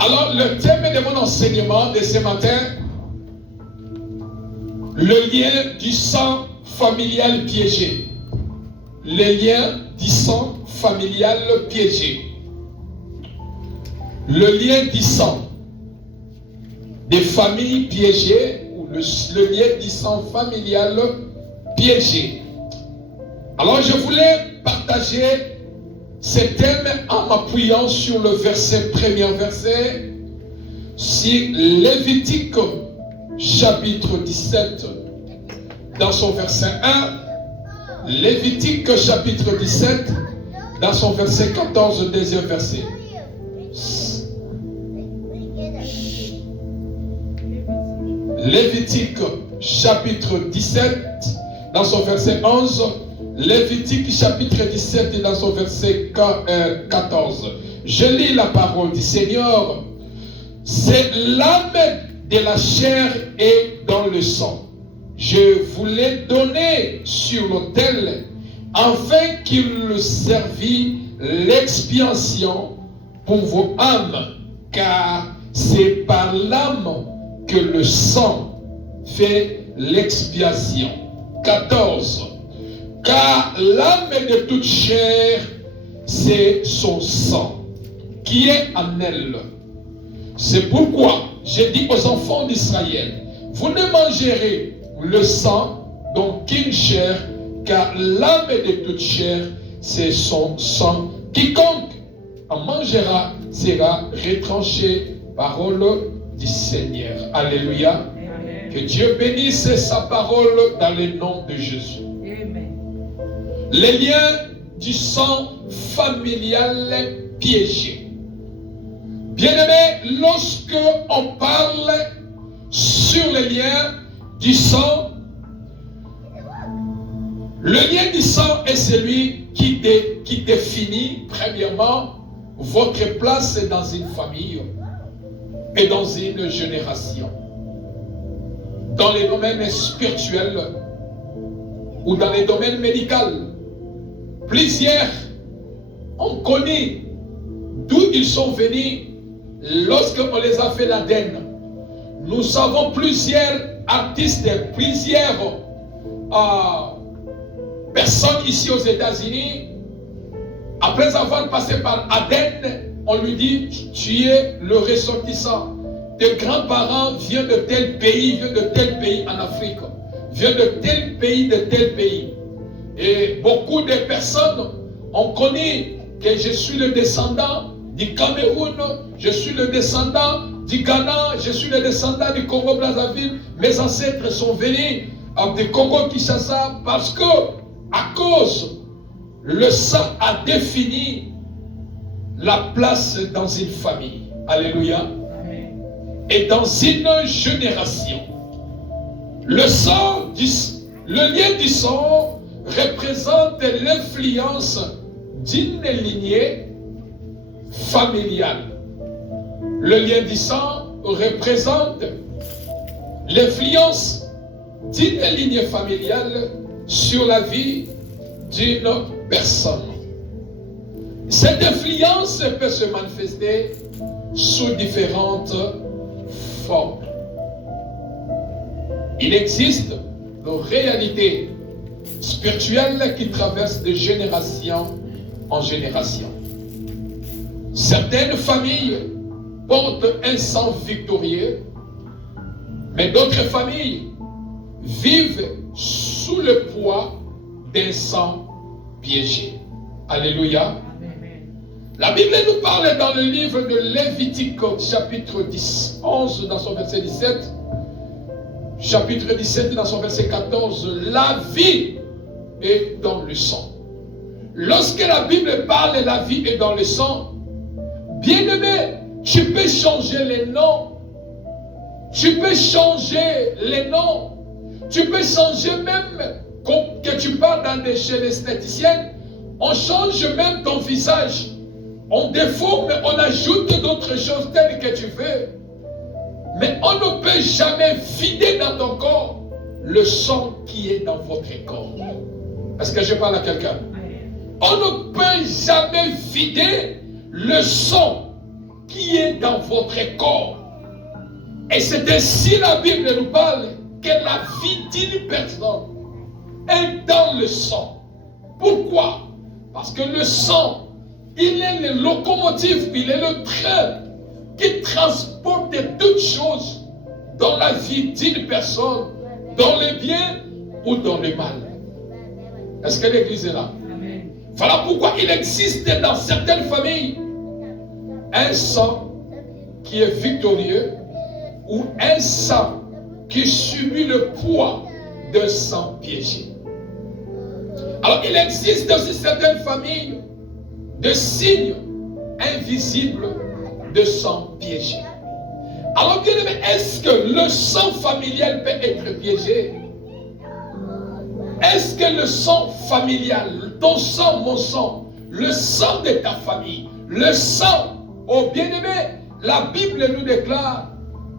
Alors, le thème de mon enseignement de ce matin, le lien du sang familial piégé. Le lien du sang familial piégé. Le lien du sang des familles piégées ou le lien du sang familial piégé. Alors, je voulais partager ce thème en m'appuyant sur le premier verset, sur Lévitique chapitre 17, dans son verset 1, Lévitique chapitre 17, dans son verset 14, deuxième verset. Lévitique chapitre 17, dans son verset 11, Lévitique chapitre 17 dans son verset 14. Je lis la parole du Seigneur. C'est l'âme de la chair et dans le sang. Je vous l'ai donné sur l'autel afin qu'il servît l'expiation pour vos âmes, car c'est par l'âme que le sang fait l'expiation. 14. Car l'âme de toute chair, c'est son sang qui est en elle. C'est pourquoi j'ai dit aux enfants d'Israël, vous ne mangerez le sang d'aucune chair, car l'âme de toute chair, c'est son sang. Quiconque en mangera sera retranché. Parole du Seigneur. Alléluia. Amen. Que Dieu bénisse sa parole dans le nom de Jésus. Les liens du sang familial piégé. Bien-aimés, lorsque on parle sur les liens du sang, le lien du sang est celui qui définit premièrement votre place dans une famille et dans une génération. Dans les domaines spirituels ou dans les domaines médicaux. Plusieurs ont connu d'où ils sont venus lorsqu'on les a fait l'ADN. Nous savons plusieurs artistes, plusieurs personnes ici aux États-Unis, après avoir passé par ADN, on lui dit, tu es le ressortissant. Tes grands-parents viennent de tel pays, en Afrique, viennent de tel pays. Et beaucoup de personnes ont connu que je suis le descendant du Cameroun, je suis le descendant du Ghana, je suis le descendant du Congo-Brazzaville. Mes ancêtres sont venus du Congo-Kinshasa parce que, à cause, le sang a défini la place dans une famille. Alléluia. Et dans une génération. Le lien du sang représente l'influence d'une lignée familiale. Le lien du sang représente l'influence d'une lignée familiale sur la vie d'une personne. Cette influence peut se manifester sous différentes formes. Il existe une réalité spirituelle qui traverse de génération en génération. Certaines familles portent un sang victorieux, mais d'autres familles vivent sous le poids d'un sang piégé. Alléluia. La Bible nous parle dans le livre de Lévitique, chapitre 11, dans son verset 17, chapitre 17, dans son verset 14, la vie est dans le sang. Lorsque la Bible parle de la vie est dans le sang, bien-aimé, tu peux changer les noms. Tu peux changer les noms. Tu peux changer même que tu parles chez l'esthéticienne. On change même ton visage. On déforme, on ajoute d'autres choses telles que tu veux. Mais on ne peut jamais vider dans ton corps le sang qui est dans votre corps. Est-ce que je parle à quelqu'un? On ne peut jamais vider le sang qui est dans votre corps. Et c'est ainsi la Bible nous parle que la vie d'une personne est dans le sang. Pourquoi? Parce que le sang, il est le locomotive, il est le train qui transporte toutes choses dans la vie d'une personne, dans le bien ou dans le mal. Est-ce que l'église est là? Amen. Voilà pourquoi il existe dans certaines familles un sang qui est victorieux ou un sang qui subit le poids d'un sang piégé. Alors il existe aussi certaines familles de signes invisibles de sang piégé. Alors bien aimé, est-ce que le sang familial peut être piégé? Est-ce que le sang familial, ton sang, mon sang, le sang de ta famille, le sang, oh bien-aimé, la Bible nous déclare,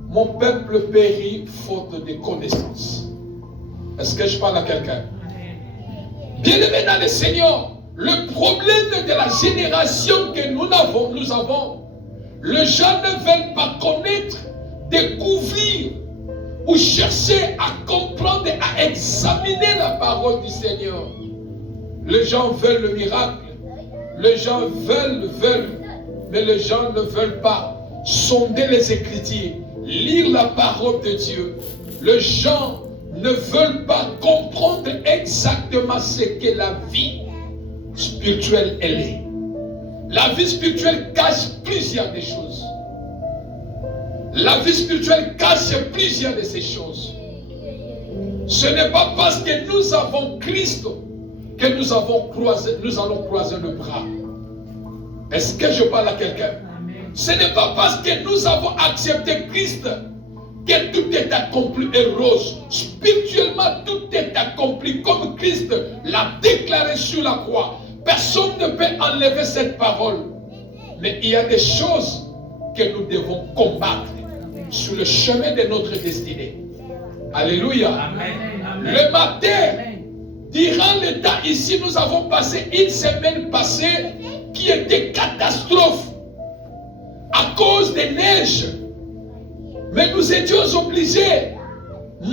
mon peuple périt faute de connaissance. Est-ce que je parle à quelqu'un? Bien-aimé dans le Seigneur, le problème de la génération que nous avons, les gens ne veulent pas connaître, découvrir ou chercher à comprendre, à examiner la parole du Seigneur. Les gens veulent le miracle, les gens veulent, mais les gens ne veulent pas sonder les Écritures, lire la parole de Dieu. Les gens ne veulent pas comprendre exactement ce que la vie spirituelle elle est. La vie spirituelle cache plusieurs des choses. La vie spirituelle cache plusieurs de ces choses. Ce n'est pas parce que nous avons Christ que nous allons croiser le bras. Est-ce que je parle à quelqu'un? Ce n'est pas parce que nous avons accepté Christ que tout est accompli et rose. Spirituellement, tout est accompli comme Christ l'a déclaré sur la croix. Personne ne peut enlever cette parole. Mais il y a des choses que nous devons combattre sur le chemin de notre destinée. Alléluia. Amen. Le matin, durant le temps ici, nous avons passé une semaine passée qui était catastrophe à cause des neiges. Mais nous étions obligés,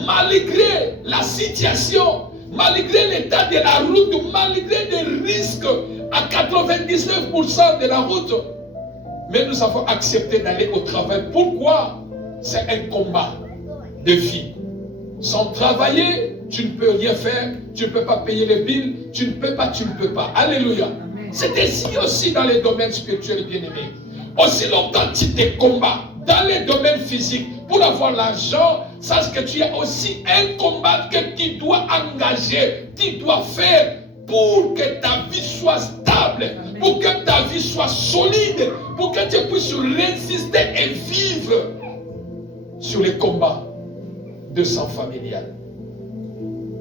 malgré la situation, malgré l'état de la route, malgré des risques à 99% de la route, mais nous avons accepté d'aller au travail. Pourquoi? C'est un combat de vie. Sans travailler, tu ne peux rien faire, tu ne peux pas payer les billes, tu ne peux pas. Alléluia. C'est ainsi aussi dans les domaines spirituels, bien-aimés. Aussi longtemps tu te combats dans les domaines physiques pour avoir l'argent, sache que tu as aussi un combat que tu dois engager, tu dois faire pour que ta vie soit stable, pour que ta vie soit solide, pour que tu puisses résister et vivre sur les combats de sang familial.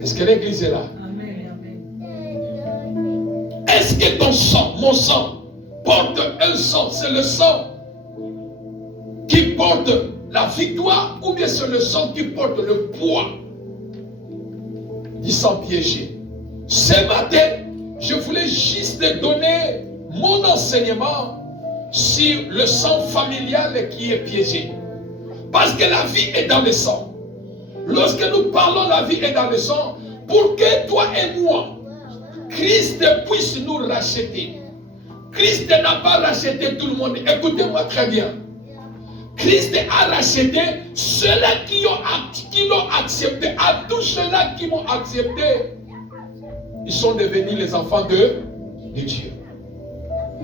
Est-ce que l'église est là? Est-ce que ton sang, mon sang, porte un sang? C'est le sang qui porte la victoire, ou bien c'est le sang qui porte le poids du sang piégé? Ce matin, je voulais juste donner mon enseignement sur le sang familial qui est piégé. Parce que la vie est dans le sang. Lorsque nous parlons la vie est dans le sang, pour que toi et moi, Christ puisse nous racheter. Christ n'a pas racheté tout le monde. Écoutez-moi très bien. Christ a racheté ceux-là qui l'ont accepté. À tous ceux-là qui m'ont accepté, ils sont devenus les enfants de Dieu.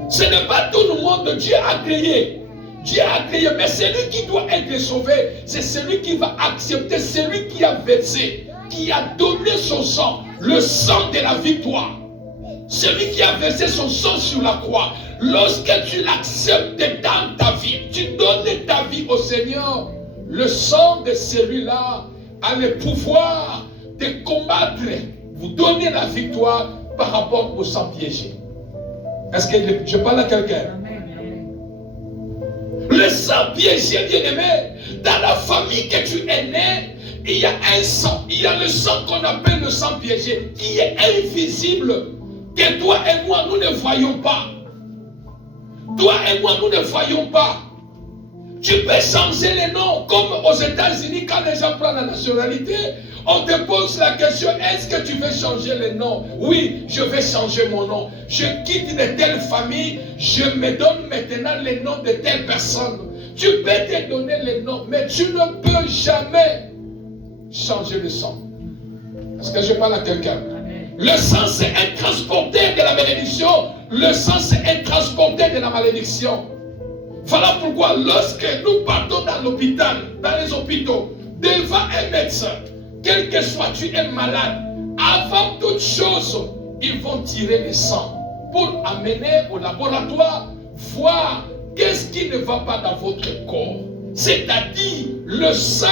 Ce n'est pas tout le monde. Dieu a créé. Dieu a créé, mais celui qui doit être sauvé, c'est celui qui va accepter, celui qui a versé, qui a donné son sang, le sang de la victoire. Celui qui a versé son sang sur la croix. Lorsque tu l'acceptes dans ta vie, tu donnes ta vie au Seigneur, le sang de celui-là a le pouvoir de combattre, vous donner la victoire par rapport au sang piégé. Est-ce que je parle à quelqu'un? Le sang piégé, bien-aimé, dans la famille que tu es né, il y a un sang, il y a le sang qu'on appelle le sang piégé, qui est invisible, que toi et moi, nous ne voyons pas. Toi et moi, nous ne voyons pas. Tu peux changer les noms, comme aux États-Unis, quand les gens prennent la nationalité, on te pose la question, est-ce que tu veux changer les noms? Oui, je vais changer mon nom. Je quitte de telle famille, je me donne maintenant les noms de telle personne. Tu peux te donner les noms, mais tu ne peux jamais changer le sang. Est-ce que je parle à quelqu'un? Le sang, c'est un transporteur de la bénédiction. Le sang, c'est un transporteur de la malédiction. Voilà pourquoi lorsque nous partons dans l'hôpital, dans les hôpitaux, devant un médecin, quel que soit tu es malade, avant toute chose, ils vont tirer le sang pour amener au laboratoire, voir qu'est-ce qui ne va pas dans votre corps. C'est-à-dire, le sang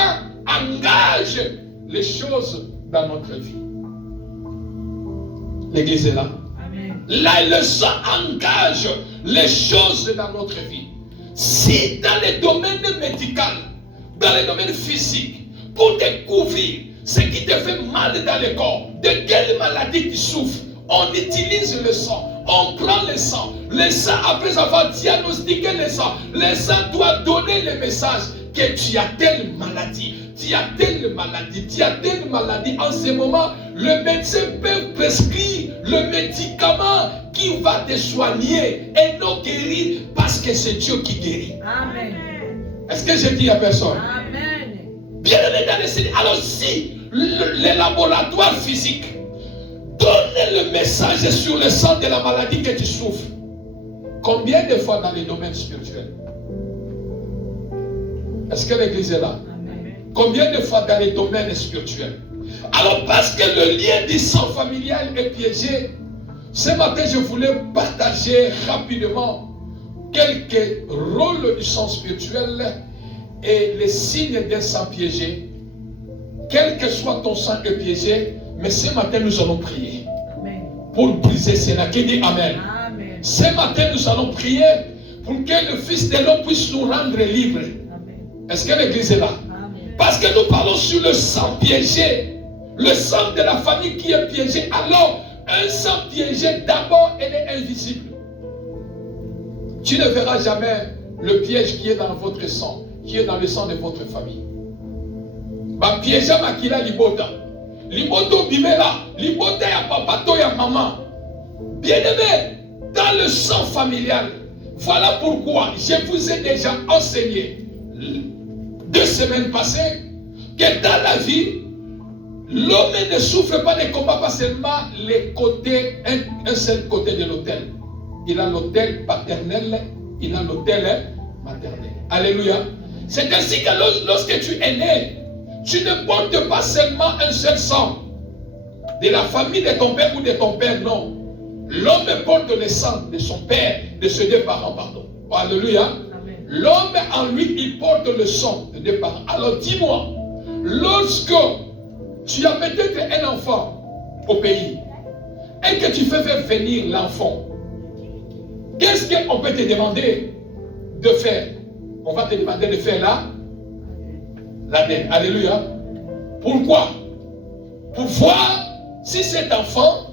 engage les choses dans notre vie. L'église est là. Amen. Là, le sang engage les choses dans notre vie. Si dans les domaines médicaux, dans les domaines physiques, pour découvrir ce qui te fait mal dans le corps, de quelle maladie tu souffres, on utilise le sang, on prend le sang. Le sang, après avoir diagnostiqué le sang doit donner le message que tu as telle maladie, tu as telle maladie, tu as telle maladie. En ce moment, le médecin peut prescrire le médicament qui va te soigner et non guérir parce que c'est Dieu qui guérit. Amen. Est-ce que je dis à personne? Amen. Bien aimé dans le Seigneur. Alors si le laboratoire physique donne le message sur le sang de la maladie que tu souffres, combien de fois dans les domaines spirituels? Est-ce que l'église est là? Amen. Combien de fois dans les domaines spirituels? Alors parce que le lien du sang familial est piégé, ce matin je voulais partager rapidement quelques rôles du sang spirituel et les signes d'un sang piégé. Quel que soit ton sang est piégé, mais ce matin nous allons prier. Amen. Pour briser cela. Qui dit Amen? Amen. Ce matin nous allons prier pour que le Fils de l'homme puisse nous rendre libres. Est-ce que l'église est là? Amen. Parce que nous parlons sur le sang piégé. Le sang de la famille qui est piégé. Alors, un sang piégé, d'abord, elle est invisible. Tu ne verras jamais le piège qui est dans votre sang, qui est dans le sang de votre famille. Ba piège makila libota. Liboto bimela. Libota ya papa to ya maman. Bien-aimé, dans le sang familial, voilà pourquoi je vous ai déjà enseigné 2 semaines passées que dans la vie, l'homme ne souffre pas de combat, pas seulement les côtés, un seul côté de l'autel. Il a l'autel paternel, il a l'autel maternel. Alléluia. C'est ainsi que lorsque tu es né, tu ne portes pas seulement un seul sang de la famille de ton père ou de ton père, non. L'homme porte le sang de son père, de ses 2 parents, pardon. Alléluia. L'homme en lui, il porte le sang de 2 parents. Alors dis-moi, lorsque tu as peut-être un enfant au pays et que tu fais faire venir l'enfant, qu'est-ce qu'on peut te demander de faire? On va te demander de faire l'ADN. Alléluia. Pourquoi? Pour voir si cet enfant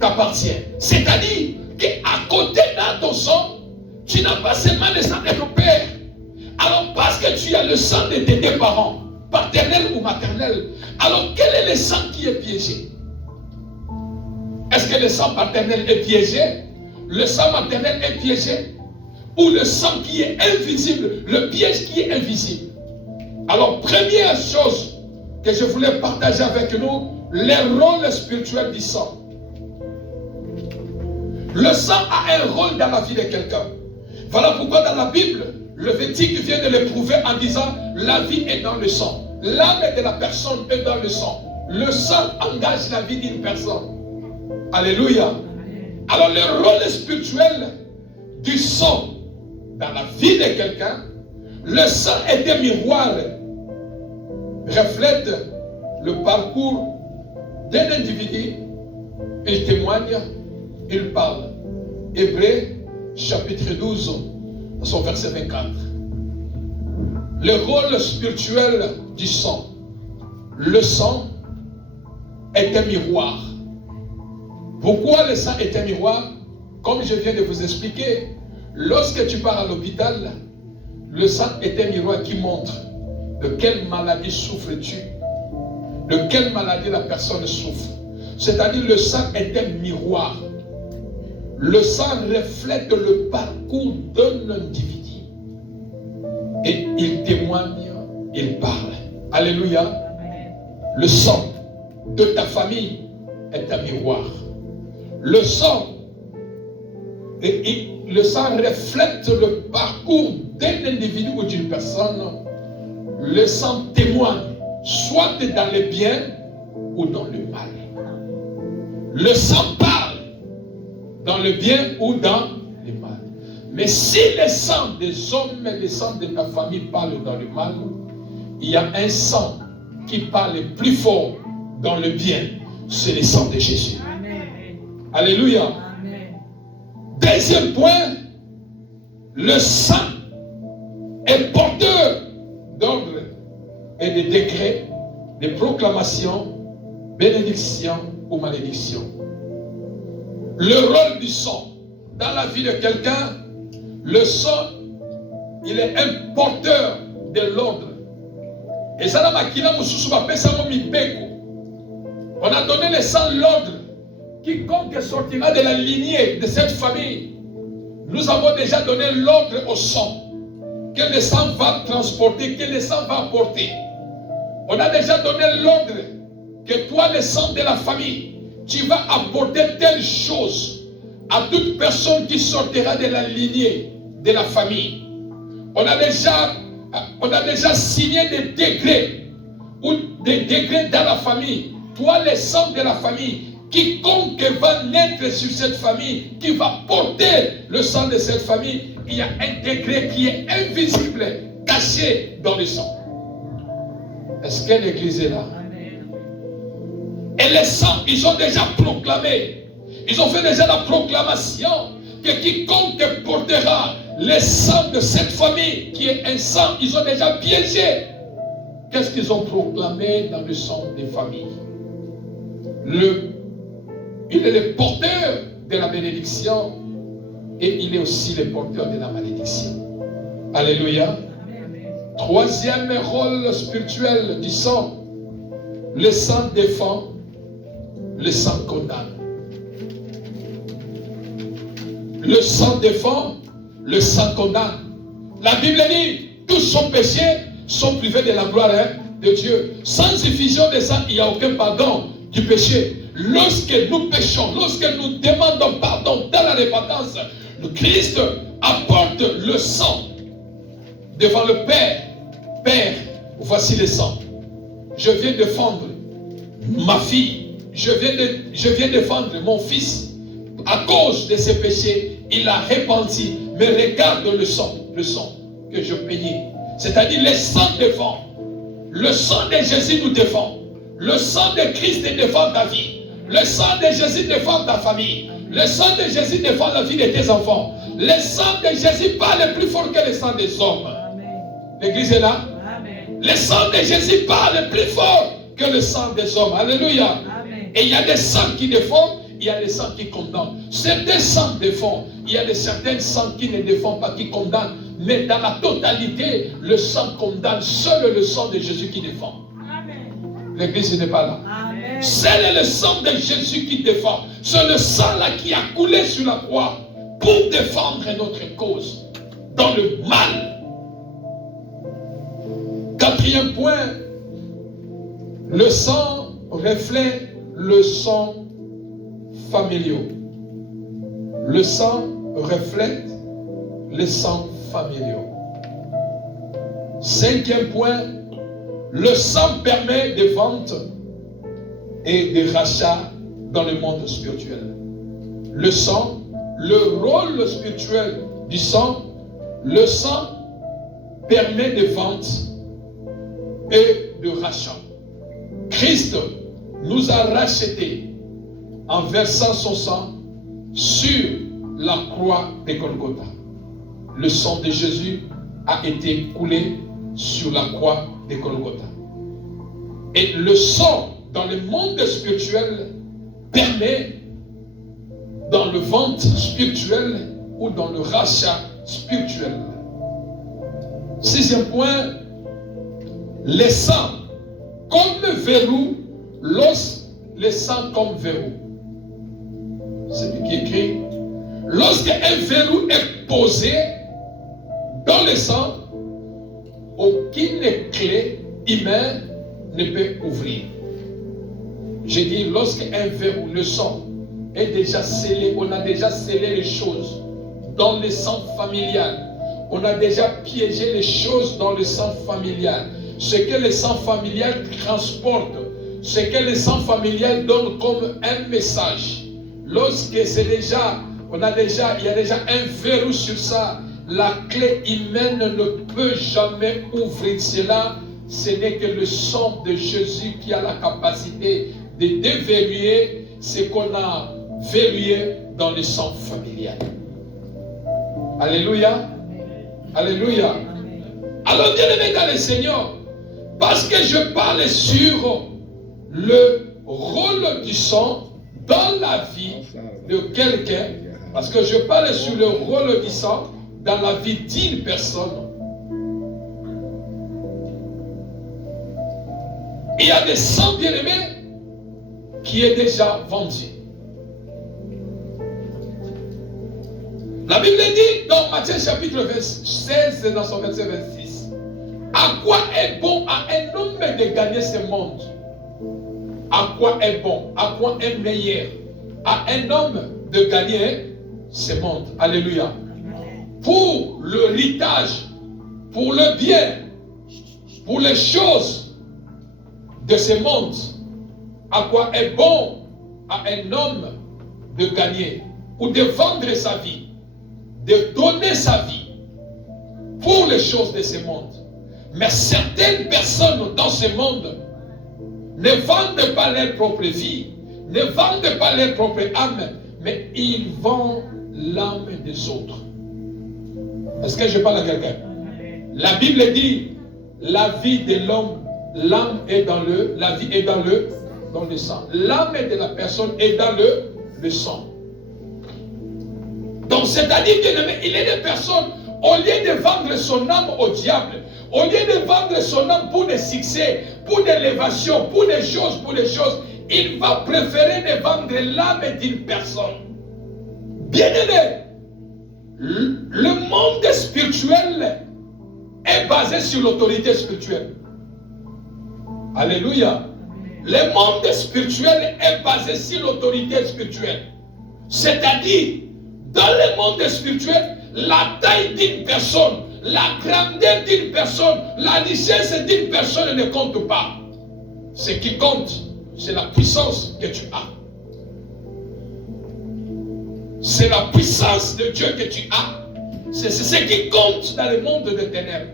t'appartient. C'est-à-dire qu'à côté de ton sang, tu n'as pas seulement le sang de ton père. Alors parce que tu as le sang de tes 2 parents, paternel ou maternel, alors quel est le sang qui est piégé? Est-ce que le sang paternel est piégé? Le sang maternel est piégé? Ou le sang qui est invisible, le piège qui est invisible? Alors première chose que je voulais partager avec nous, les rôles spirituels du sang. Le sang a un rôle dans la vie de quelqu'un. Voilà pourquoi dans la Bible, le Lévitique vient de le prouver en disant la vie est dans le sang. L'âme de la personne est dans le sang. Le sang engage la vie d'une personne. Alléluia. Alors le rôle spirituel du sang dans la vie de quelqu'un, le sang est un miroir, reflète le parcours d'un individu. Il témoigne, il parle. Hébreux chapitre 12, son verset 24. Le rôle spirituel du sang. Le sang est un miroir. Pourquoi le sang est un miroir? Comme je viens de vous expliquer, lorsque tu pars à l'hôpital, Le sang est un miroir qui montre de quelle maladie souffres-tu, de quelle maladie la personne souffre. C'est-à-dire le sang est un miroir. Le sang reflète le parcours d'un individu. Et il témoigne, il parle. Alléluia. Le sang de ta famille est un miroir. Le sang reflète le parcours d'un individu ou d'une personne. Le sang témoigne, soit dans le bien ou dans le mal. Le sang parle dans le bien ou dans le mal. Mais si le sang des hommes et le sang de ta famille parlent dans le mal, il y a un sang qui parle plus fort dans le bien. C'est le sang de Jésus. Amen. Alléluia. Amen. Deuxième point, le sang est porteur d'ordre et de décrets, de proclamations, bénédiction ou malédiction. Le rôle du sang dans la vie de quelqu'un, le sang, il est un porteur de l'ordre. Et ça, on a donné le sang l'ordre. Quiconque sortira de la lignée de cette famille, nous avons déjà donné l'ordre au sang. Que le sang va transporter, que le sang va apporter. On a déjà donné l'ordre que toi, le sang de la famille, tu vas apporter telle chose à toute personne qui sortira de la lignée de la famille. On a déjà signé des décrets ou des décrets dans la famille. Toi, le sang de la famille, quiconque va naître sur cette famille, qui va porter le sang de cette famille, il y a un décret qui est invisible, caché dans le sang. Est-ce que l'église est là? Et les sangs, ils ont déjà proclamé, ils ont fait déjà la proclamation que quiconque portera le sang de cette famille, qui est un sang, ils ont déjà piégé. Qu'est-ce qu'ils ont proclamé dans le sang des familles? Il est le porteur de la bénédiction et il est aussi le porteur de la malédiction. Alléluia. Troisième rôle spirituel du sang. Le sang défend, le sang condamne. Le sang défend, le sang condamne. La Bible dit, tous sont péchés, sont privés de la gloire de Dieu. Sans effusion de sang, il n'y a aucun pardon du péché. Lorsque nous péchons, lorsque nous demandons pardon dans la repentance, le Christ apporte le sang devant le Père. Père, voici le sang. Je viens défendre ma fille. Je viens défendre mon fils. À cause de ses péchés, il a repenti. Mais regarde le sang que je payais. C'est-à-dire le sang défend. Le sang de Jésus nous défend. Le sang de Christ défend ta vie. Le sang de Jésus défend ta famille. Le sang de Jésus défend la vie de tes enfants. Le sang de Jésus parle plus fort que le sang des hommes. L'église est là. Amen. Le sang de Jésus parle plus fort que le sang des hommes. Alléluia. Amen. Et il y a des sangs qui défendent, il y a des sangs qui condamnent. Certains sangs défendent, il y a certains sangs qui ne défendent pas, qui condamnent. Mais dans la totalité, le sang condamne. Seul le sang de Jésus qui défend. L'église n'est pas là. Amen. C'est le sang de Jésus qui défend. C'est le sang là qui a coulé sur la croix pour défendre notre cause dans le mal. Quatrième point, le sang reflète le sang familial. Le sang reflète le sang familial. Cinquième point, le sang permet des ventes et des rachats dans le monde spirituel. Le sang, le rôle spirituel du sang, le sang permet des ventes et de rachats. Christ nous a rachetés en versant son sang sur la croix de Golgotha. Le sang de Jésus a été coulé sur la croix de Golgotha. Et le sang dans le monde spirituel permet, dans le vente spirituel ou dans le rachat spirituel, Sixième point, les sangs comme verrou, l'os, les sangs comme verrou. C'est lui qui écrit. Lorsqu'un verrou est posé dans le sang, aucune clé humaine ne peut ouvrir. J'ai dit, lorsqu'un verrou, le sang, est déjà scellé, on a déjà scellé les choses dans le sang familial. On a déjà piégé les choses dans le sang familial. Ce que le sang familial transporte, ce que le sang familial donne comme un message. Lorsque c'est déjà, il y a déjà un verrou sur ça, la clé humaine ne peut jamais ouvrir cela. Ce n'est que le sang de Jésus qui a la capacité de déverrouiller ce qu'on a verrouillé dans le sang familial. Alléluia. Alléluia. Alors, bien-aimés dans le Seigneur, parce que je parle sur le rôle du sang dans la vie de quelqu'un, parce que je parle sur le rôle du sang dans la vie d'une personne. Il y a des sangs bien-aimés qui est déjà vendu. La Bible dit dans Matthieu chapitre 16, dans son verset 26, à quoi est bon à un homme de gagner ce monde? À quoi est bon? À quoi est meilleur à un homme de gagner ce monde? Alléluia. Pour l'héritage, pour le bien, pour les choses de ce monde, à quoi est bon à un homme de gagner ou de vendre sa vie, de donner sa vie pour les choses de ce monde. Mais certaines personnes dans ce monde ne vendent pas leur propre vie, ne vendent pas leur propre âme, mais ils vendent l'âme des autres. Est-ce que je parle à quelqu'un? La Bible dit, la vie de l'homme, l'âme est dans la vie est dans le sang. L'âme de la personne est dans le sang. Donc, c'est-à-dire qu'il est des personnes, au lieu de vendre son âme au diable, au lieu de vendre son âme pour des succès, pour des élévations, pour des choses, il va préférer de vendre l'âme d'une personne. Bien-aimé, le monde spirituel est basé sur l'autorité spirituelle. Alléluia. Le monde spirituel est basé sur l'autorité spirituelle. C'est-à-dire, dans le monde spirituel, la taille d'une personne, la grandeur d'une personne, la richesse d'une personne ne compte pas. Ce qui compte, c'est la puissance que tu as. C'est la puissance de Dieu que tu as. C'est ce qui compte dans le monde des ténèbres.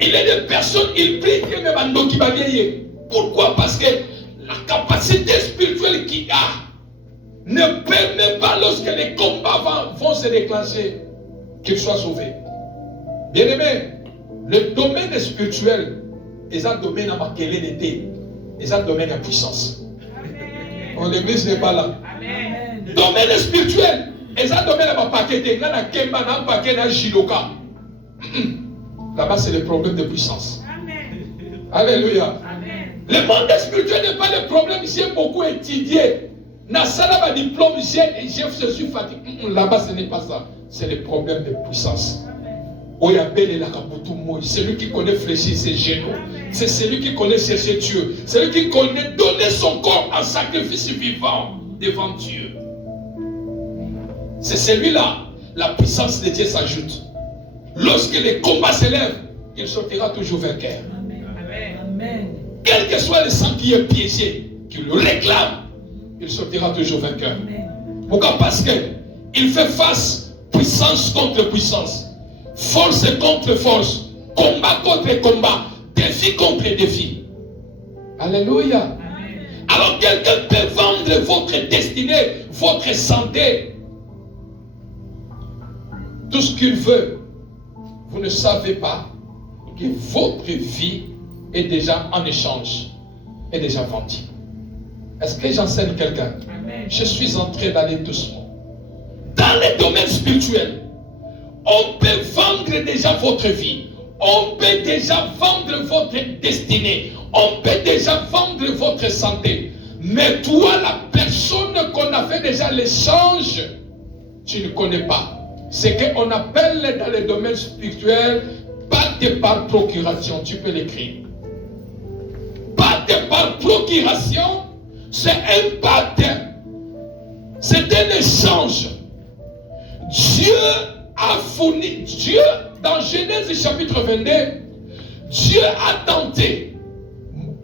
Il est des personnes, ils prient Dieu même en Ndokibabiye. Pourquoi? Parce que la capacité spirituelle qu'il a ne permet pas, lorsque les combats vont se déclencher, qu'il soit sauvé. Bien aimé, le domaine spirituel est un domaine à marquer l'été, est un domaine à puissance. On l'église n'est pas là. Amen. Domaine spirituel est un domaine à marquer jiloka. Là-bas, c'est le problème de puissance. Amen. Alléluia. Amen. Le monde spirituel n'est pas le problème. J'ai beaucoup étudié. Nasala diplôme, je suis fatigué. Là-bas, ce n'est pas ça. C'est le problème de puissance. C'est lui qui connaît fléchir ses genoux. C'est celui qui connaît chercher Dieu. C'est lui qui connaît donner son corps en sacrifice vivant devant Dieu. C'est celui-là, la puissance de Dieu s'ajoute. Lorsque les combats s'élèvent, il sortira toujours vainqueur. Amen. Quel que soit le sang qui est piégé, qui le réclame, il sortira toujours vainqueur. Amen. Pourquoi? Parce qu'il fait face puissance contre puissance, force contre force, combat contre combat, défi contre défi. Alléluia. Amen. Alors quelqu'un peut vendre votre destinée, votre santé, tout ce qu'il veut. Vous ne savez pas que votre vie est déjà en échange, est déjà vendue. Est-ce que j'enseigne quelqu'un? Je suis en train d'aller doucement. Dans les domaines spirituels, On peut vendre déjà votre vie. On peut déjà vendre votre destinée. On peut déjà vendre votre santé. Mais toi, la personne qu'on a fait déjà l'échange, tu ne connais pas. C'est qu'on appelle dans le domaine spirituel pacte par procuration. Tu peux l'écrire. Pacte par procuration, c'est un pacte. C'est un échange. Dieu a fourni, Dieu, dans Genèse chapitre 22, Dieu a tenté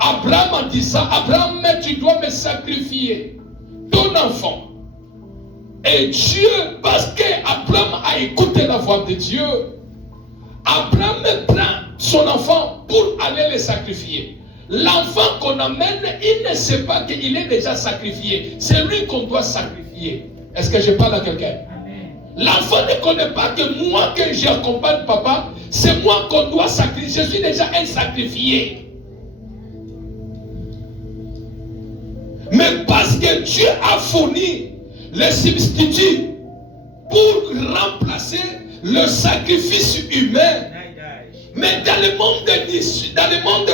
Abraham en disant, Abraham, mais tu dois me sacrifier ton enfant. Et Dieu, parce qu'Abraham a écouté la voix de Dieu, Abraham prend son enfant pour aller le sacrifier. L'enfant qu'on amène, il ne sait pas qu'il est déjà sacrifié. C'est lui qu'on doit sacrifier. Est-ce que je parle à quelqu'un? L'enfant ne connaît pas que moi, que j'accompagne papa, c'est moi qu'on doit sacrifier. Je suis déjà un sacrifié. Mais parce que Dieu a fourni le substitut pour remplacer le sacrifice humain. Mais dans le monde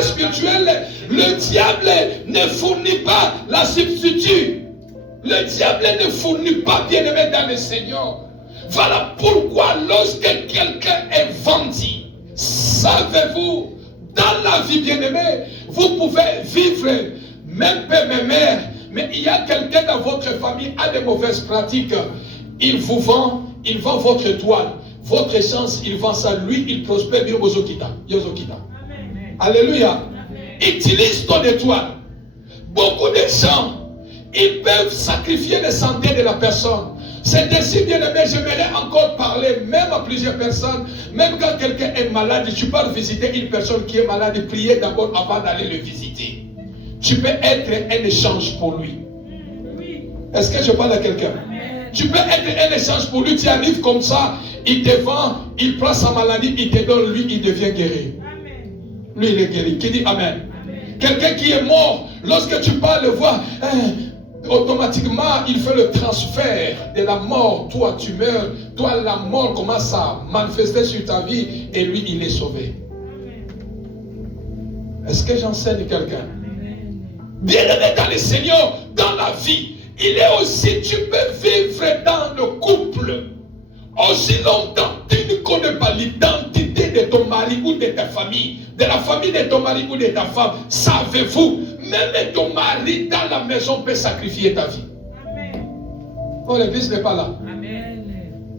spirituel, le diable ne fournit pas la substitut. Le diable ne fournit pas, bien-aimé dans le Seigneur. Voilà pourquoi lorsque quelqu'un est vendu, savez-vous, dans la vie, bien-aimé, vous pouvez vivre, même père, même mère, mais il y a quelqu'un dans votre famille qui a des mauvaises pratiques. Il vous vend, il vend votre toile. Votre chance, il vend ça, lui, il prospère, Yozokita. Alléluia. Amen. Utilise ton étoile. Beaucoup de gens, ils peuvent sacrifier la santé de la personne. C'est ainsi, bien-aimé, j'aimerais encore parler, même à plusieurs personnes, même quand quelqu'un est malade, tu peux visiter une personne qui est malade, prier d'abord avant d'aller le visiter. Tu peux être un échange pour lui. Est-ce que je parle à quelqu'un? Tu peux être un échange pour lui, tu arrives comme ça, il te vend, il prend sa maladie, il te donne, lui, il devient guéri. Amen. Lui, il est guéri. Qui dit Amen? Quelqu'un qui est mort, lorsque tu parles, le voir, automatiquement, il fait le transfert de la mort. Toi, tu meurs. Toi, la mort commence à manifester sur ta vie et lui, il est sauvé. Est-ce que j'enseigne quelqu'un? Bien-aimé dans le Seigneur, dans la vie, il est aussi, tu peux vivre dans le couple. Aussi longtemps, tu ne connais pas l'identité de ton mari ou de ta famille, de la famille de ton mari ou de ta femme. Savez-vous, même ton mari dans la maison peut sacrifier ta vie. Amen. Oh, l'église n'est pas là. Amen.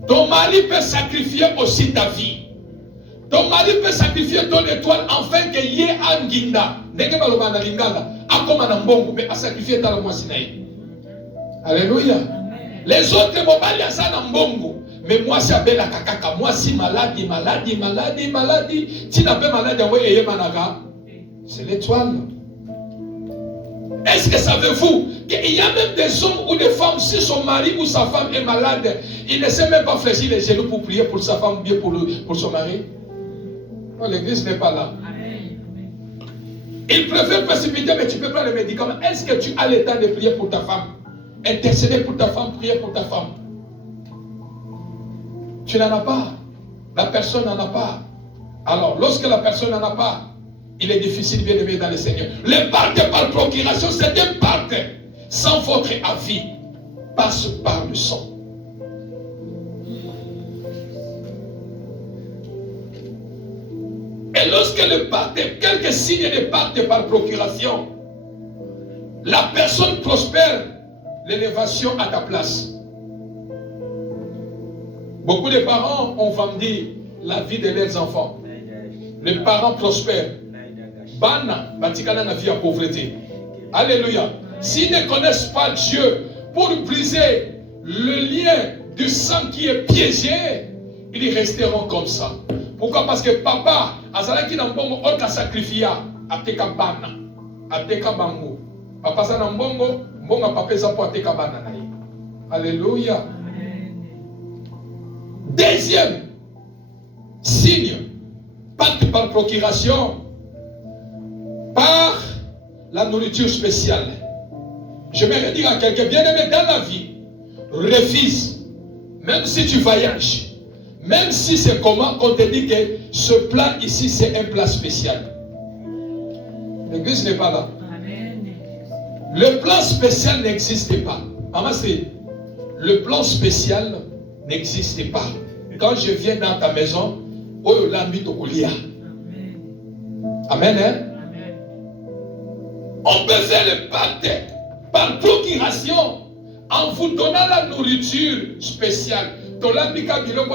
Ton mari peut sacrifier aussi ta vie. Ton mari peut sacrifier ton étoile afin que y ait un guinda. Alléluia. Les autres mobiles sont en bongo. Mais moi, c'est belle kakaka. Moi, si maladie. Tu n'as pas maladie, c'est l'étoile. Est-ce que savez-vous qu'il y a même des hommes ou des femmes, si son mari ou sa femme est malade, il ne sait même pas fléchir les genoux pour prier pour sa femme ou bien pour son mari? Non, l'église n'est pas là. Il préfère précipiter, mais tu peux prendre les médicaments. Est-ce que tu as le temps de prier pour ta femme? Intercéder pour ta femme, prier pour ta femme. Tu n'en as pas. La personne n'en a pas. Alors, lorsque la personne n'en a pas, il est difficile, bien aimé dans le Seigneur. Le pacte par procuration, c'est un pacte sans votre avis. Passe par le sang. Et lorsque le pacte, quelques signes de pacte par procuration, la personne prospère, l'élévation à ta place. Beaucoup de parents ont vendu la vie de leurs enfants. Les parents prospèrent. Bana, batikana na vie à pauvreté. Alléluia. S'ils ne connaissent pas Dieu pour briser le lien du sang qui est piégé, ils resteront comme ça. Pourquoi? Parce que papa, azalaki na mbongo ota sacrifia ateka bana, ateka bango. Papa sa na mbongo, mbonga papa za po ateka bana na ye. Alléluia. Deuxième signe, pacte par procuration, par la nourriture spéciale. Je vais dire à quelqu'un bien aimé dans la vie, refuse, même si tu voyages, Même si c'est comment qu'on te dit que ce plat ici, c'est un plat spécial. L'église n'est pas là. Amen. Le plan spécial n'existait pas. Maman, c'est le plan spécial n'existait pas. Quand je viens dans ta maison, oh là, Amen. Amen, hein? Amen. On peut faire le pacte par procuration en vous donnant la nourriture spéciale.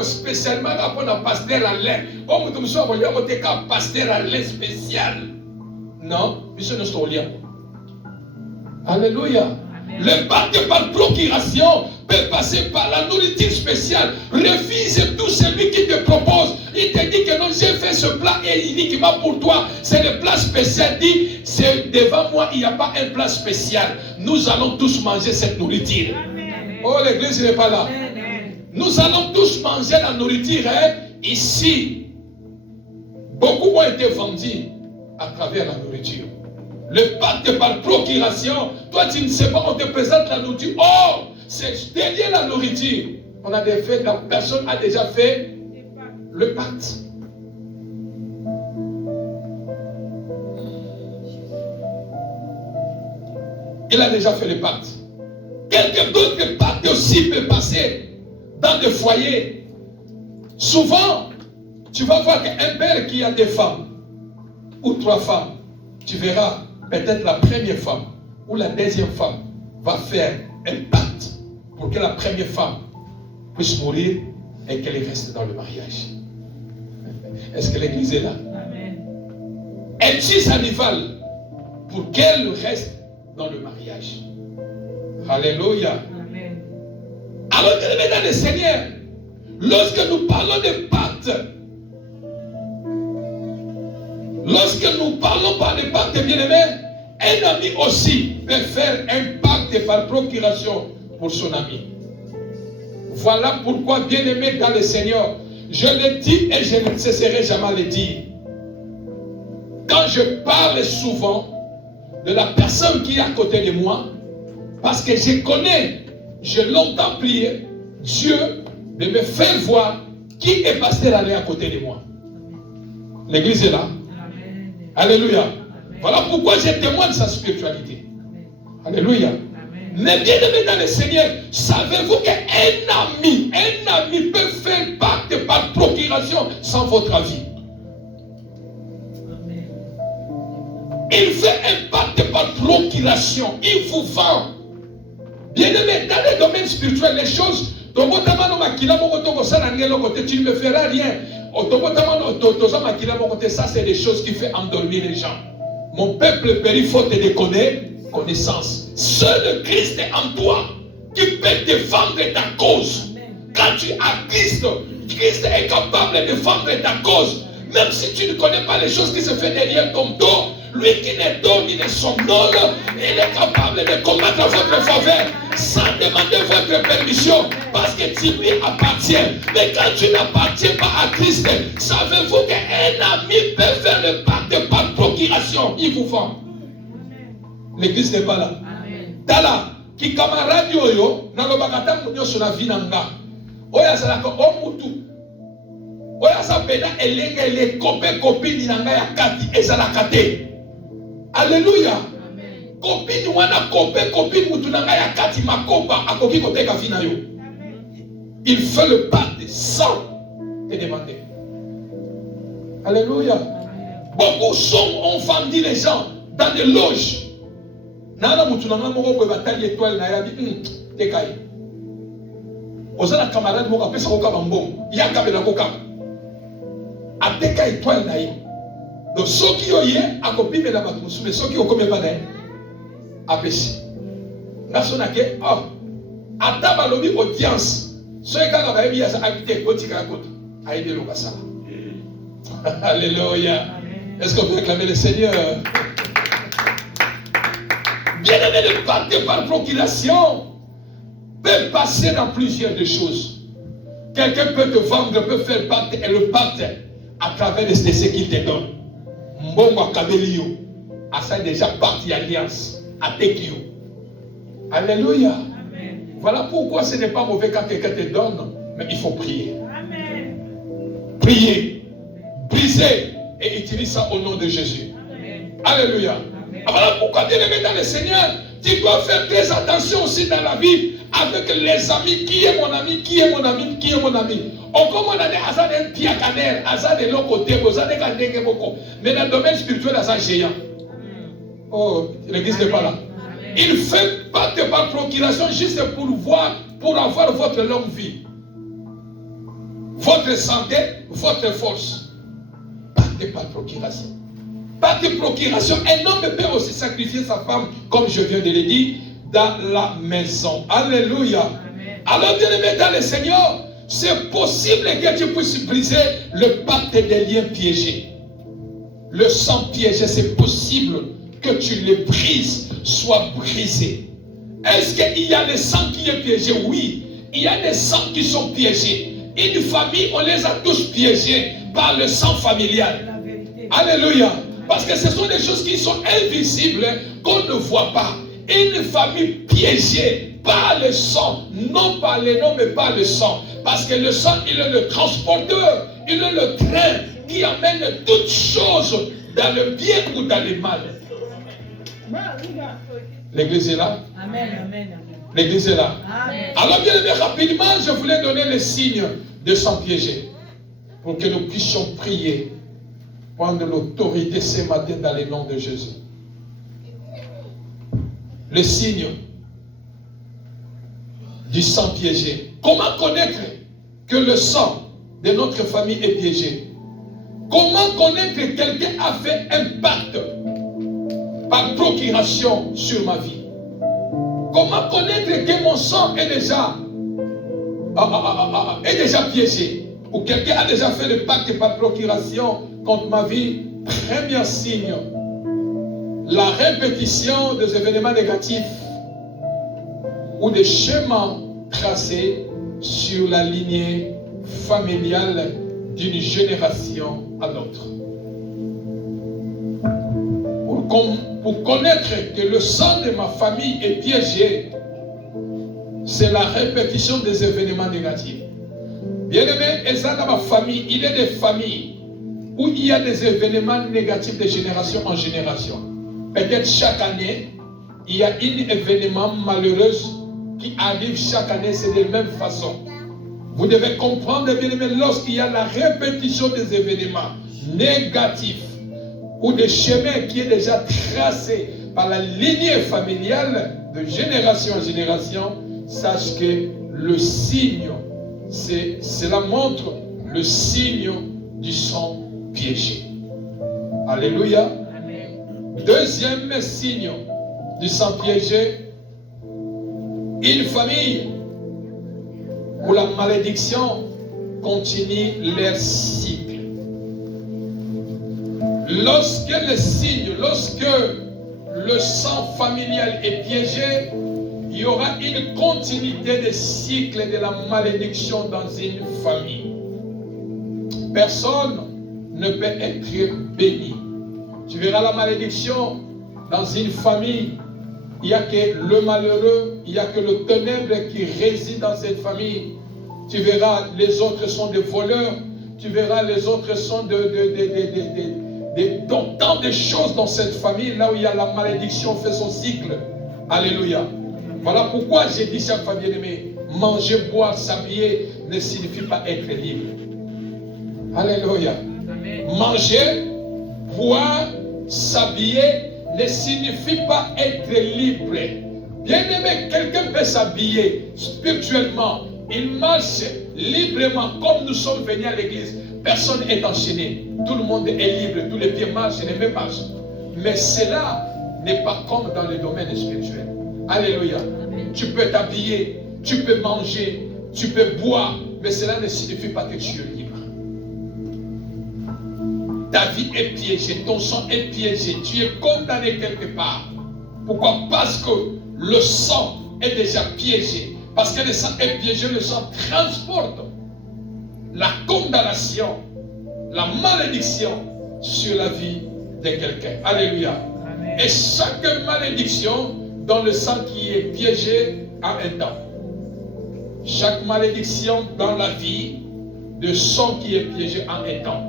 Spécialement pour la pasteur à lait. Comme tu me sois volé, on t'est qu'un pasteur à lait spécial. Non, puisque nous sommes liés. Alléluia. Amen. Le pacte par procuration peut passer par la nourriture spéciale. Refuse tout celui qui te propose. Il te dit que non, j'ai fait ce plat et uniquement pour toi. C'est le plat spécial. Dit, c'est devant moi, il n'y a pas un plat spécial. Nous allons tous manger cette nourriture. Amen. Oh, l'église n'est pas là. Amen. Nous allons tous manger la nourriture ici. Beaucoup ont été vendus à travers la nourriture. Le pacte par procuration, toi tu ne sais pas, on te présente la nourriture. Oh, c'est derrière la nourriture. On a des faits, la personne a déjà fait le pacte. Il a déjà fait le pacte. Quelques d'autres pactes aussi peuvent passer dans des foyers. Souvent, tu vas voir qu'un père qui a des femmes, ou 3 femmes, tu verras peut-être la première femme ou la deuxième femme va faire un pacte pour que la première femme puisse mourir et qu'elle reste dans le mariage. Est-ce que l'église est là? Amen. Elle tue sa rivale pour qu'elle reste dans le mariage. Alléluia. Amen. Alors que les mesdames et Seigneur, lorsque nous parlons de pacte, lorsque nous parlons par des pactes bien-aimés, un ami aussi peut faire un pacte par procuration pour son ami. Voilà pourquoi, bien-aimé dans le Seigneur, je le dis et je ne cesserai jamais de le dire. Quand je parle souvent de la personne qui est à côté de moi, parce que je connais, je l'entends prier, Dieu de me faire voir qui est pasteur à côté de moi. L'église est là. Amen. Alléluia. Amen. Voilà pourquoi je témoigne de sa spiritualité. Amen. Alléluia. Amen. Mais bien aimé dans le Seigneur, savez-vous qu'un ami peut faire pacte par procuration sans votre avis? Amen. Il fait un pacte par procuration. Il vous vend. Bien aimé, dans les domaines spirituels, les choses, tu ne me feras rien. Ça, c'est des choses qui font endormir les gens. Mon peuple périt faute de connaissance. Seul le Christ est en toi qui peut défendre ta cause. Quand tu as Christ, Christ est capable de défendre ta cause. Même si tu ne connais pas les choses qui se font derrière ton dos, lui qui ne donne ni ne somnole, il est capable de combattre à votre faveur sans demander votre permission, parce que tu lui appartiens. Mais quand tu n'appartiens pas à Christ, savez-vous qu'un ami peut faire le pacte par procuration? Il vous vend. L'église n'est pas là. Tala, qui camarade yo, n'alobakata munyo sur la vie nanga. Oya salaka omutu. Oya sapena elenga ele copine nanga ya kati ezalakate. Alléluia. Copine wana copine mutu nanga ya kati makoba akoki koteka vina yo. Il fait le pacte sans te demander. Alléluia. Beaucoup ont vendu les gens dans des loges. Nana mutu nanga moko ko batali étoile na yabi tekai. Ozala camarade moko pesa ko kaba mbongo. Yaka bela ko kaba. Ateka étoile na ye. Donc soki yoye akopime la bato musume soki okome ba na ye. Apesi. Nasona ke ata balobi audience. Soki kaka ba yebi ya sa habité kotika koto. Aide lo kasala. Alléluia. Est-ce qu'on peut acclamer le Seigneur? Bien-aimé, le pacte par procuration peut passer dans plusieurs de choses. Quelqu'un peut te vendre, peut faire pacte, et le pacte à travers de ce qu'il te donne. Mbongo Kabelio, à ça déjà parti alliance, à Tekio. Alléluia. Amen. Voilà pourquoi ce n'est pas mauvais quand quelqu'un te donne, mais il faut prier. Amen. prier, briser et utilise ça au nom de Jésus. Alléluia. Voilà pourquoi, bien-aimé dans le Seigneur, tu dois faire très attention aussi dans la vie avec les amis. Qui est mon ami? Qui est mon ami? Qui est mon ami? On commence à dire Azad Piakaner, Azad de l'autre côté, Azad de Kandenge Boko. Mais dans le domaine spirituel, Azad géant. Oh, l'église n'est pas là. Il ne fait pas de par procuration juste pour voir, pour avoir votre longue vie, votre santé, votre force. Pas de par procuration. Pas de procuration. Un homme peut aussi sacrifier sa femme, comme je viens de le dire, dans la maison. Alléluia. Amen. Alors, bien-aimé dans le Seigneur, c'est possible que tu puisses briser le pacte des liens piégés. Le sang piégé, c'est possible que tu le brises, soit brisé. Est-ce qu'il y a le sang qui est piégé? Oui, il y a des sangs qui sont piégés. Une famille, on les a tous piégés par le sang familial. Alléluia. Parce que ce sont des choses qui sont invisibles, qu'on ne voit pas. Une famille piégée par le sang, non par les noms, mais par le sang. Parce que le sang, il est le transporteur, il est le train qui amène toutes choses dans le bien ou dans le mal. L'église est là. Amen. L'église est là. Amen. Alors bien aimé, rapidement, je voulais donner les signes de sang piégé pour que nous puissions prier, prendre l'autorité ce matin dans le nom de Jésus. Le signe du sang piégé. Comment connaître que le sang de notre famille est piégé? Comment connaître que quelqu'un a fait un pacte par procuration sur ma vie? Comment connaître que mon sang est déjà piégé? Ou quelqu'un a déjà fait le pacte par procuration contre ma vie? Premier signe, la répétition des événements négatifs ou des chemins tracés sur la lignée familiale d'une génération à l'autre. Pour connaître que le sang de ma famille est piégé, c'est la répétition des événements négatifs. Bien-aimé, et ça dans ma famille, il y a des familles où il y a des événements négatifs de génération en génération. Peut-être chaque année, il y a un événement malheureux qui arrive chaque année, c'est de la même façon. Vous devez comprendre, bien aimé, lorsqu'il y a la répétition des événements négatifs ou des chemins qui est déjà tracé par la lignée familiale de génération en génération, sache que le signe, cela montre le signe du sang piégé. Alléluia. Amen. Deuxième signe du sang piégé, une famille où la malédiction continue leur cycle. Lorsque le sang familial est piégé, il y aura une continuité de cycle de la malédiction dans une famille. Personne ne peut être béni. Tu verras la malédiction dans une famille. Il n'y a que le malheureux, il n'y a que le ténèbre qui réside dans cette famille. Tu verras, les autres sont des voleurs. Tu verras, les autres sont tant de choses dans cette famille, là où il y a la malédiction fait son cycle. Alléluia. Voilà pourquoi j'ai dit chaque fois, bien-aimé, manger, boire, s'habiller ne signifie pas être libre. Alléluia. Amen. Manger, boire, s'habiller ne signifie pas être libre. Bien-aimé, quelqu'un peut s'habiller spirituellement. Il marche librement comme nous sommes venus à l'église. Personne n'est enchaîné. Tout le monde est libre. Tous les pieds marchent et les mains marchent. Mais cela n'est pas comme dans le domaine spirituel. Alléluia. Amen. Tu peux t'habiller, tu peux manger, tu peux boire, mais cela ne signifie pas que tu es libre. Ta vie est piégée, ton sang est piégé, tu es condamné quelque part. Pourquoi? Parce que le sang est déjà piégé. Parce que le sang est piégé, le sang transporte la condamnation, la malédiction sur la vie de quelqu'un. Alléluia. Amen. Et chaque malédiction dans le sang qui est piégé a un temps. Chaque malédiction dans la vie de sang qui est piégé en un temps.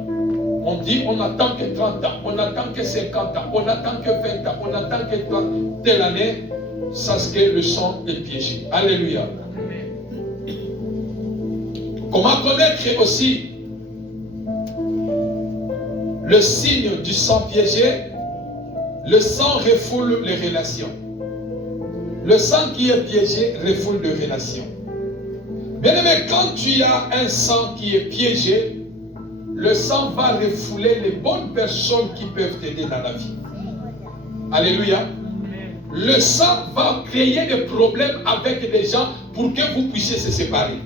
On dit on attend que 30 ans, on attend que 50 ans, on attend que 20 ans, on attend que telle année. Sache que le sang est piégé. Alléluia. Comment connaître aussi le signe du sang piégé? Le sang refoule les relations. Le sang qui est piégé refoule les relations. Bien aimé, quand tu as un sang qui est piégé, le sang va refouler les bonnes personnes qui peuvent t'aider dans la vie. Alléluia. Le sang va créer des problèmes avec les gens pour que vous puissiez se séparer.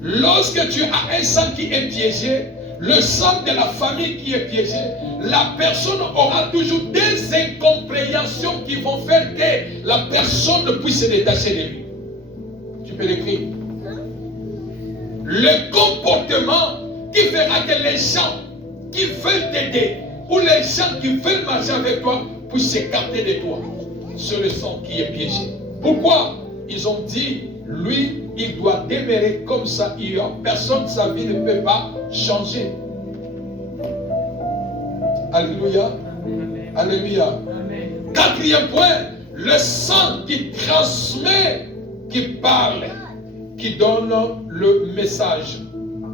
Lorsque tu as un sang qui est piégé, le sang de la famille qui est piégé, la personne aura toujours des incompréhensions qui vont faire que la personne ne puisse se détacher de lui. Tu peux l'écrire. Le comportement qui fera que les gens qui veulent t'aider ou les gens qui veulent marcher avec toi puissent s'écarter de toi. C'est le sang qui est piégé. Pourquoi? Ils ont dit, lui, il doit demeurer comme ça. Personne, sa vie ne peut pas changer. Alléluia. Amen. Alléluia. Amen. Quatrième point, le sang qui transmet, qui parle, qui donne le message.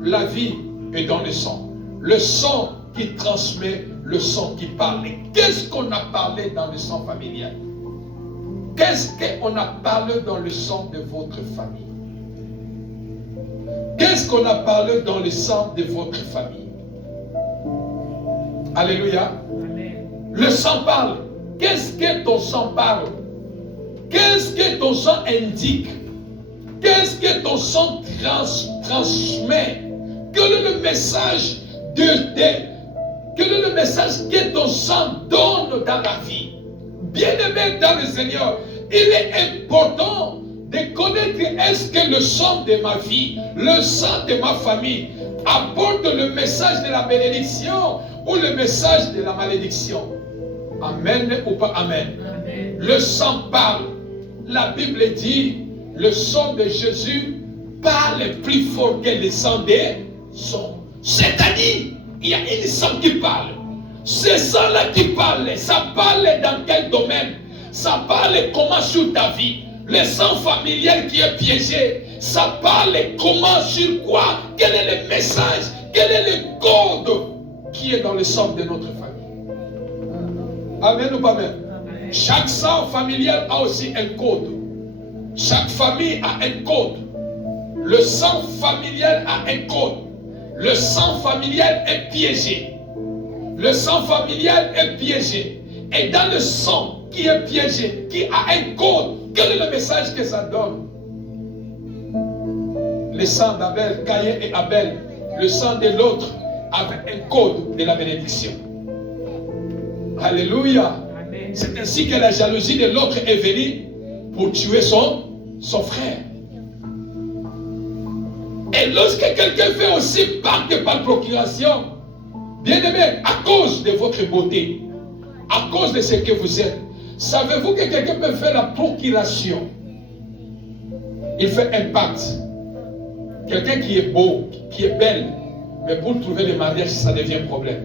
La vie est dans le sang. Le sang qui transmet, le sang qui parle. Qu'est-ce qu'on a parlé dans le sang familial? Qu'est-ce qu'on a parlé dans le sang de votre famille? Qu'est-ce qu'on a parlé dans le sang de votre famille? Alléluia. Amen. Le sang parle. Qu'est-ce que ton sang parle? Qu'est-ce que ton sang indique? Qu'est-ce que ton sang transmet? Quel est le message quel est le message que ton sang donne dans la vie? Bien-aimé dans le Seigneur, il est important de connaître est-ce que le sang de ma vie, le sang de ma famille apporte le message de la bénédiction ou le message de la malédiction. Amen ou pas amen? Amen. Le sang parle. La Bible dit, le sang de Jésus parle plus fort que le sang des hommes. C'est-à-dire, il y a une sang qui parle. Ce sang-là qui parle, ça parle dans quel domaine? Ça parle comment sur ta vie. Le sang familial qui est piégé, ça parle comment, sur quoi? Quel est le message? Quel est le code qui est dans le sang de notre famille? Amen ou pas amen? Amen. Chaque sang familial a aussi un code. Chaque famille a un code. Le sang familial a un code. Le sang familial est piégé. Le sang familial est piégé. Et dans le sang qui est piégé, qui a un code, quel est le message que ça donne? Le sang d'Abel, Caïn et Abel, le sang de l'autre avait un code de la bénédiction. Alléluia. C'est ainsi que la jalousie de l'autre est venue pour tuer son frère. Et lorsque quelqu'un fait aussi pacte par procuration, bien aimé, à cause de votre beauté, à cause de ce que vous êtes, savez-vous que quelqu'un peut faire la procuration? Il fait un pacte. Quelqu'un qui est beau, qui est belle, mais pour trouver le mariage, ça devient un problème.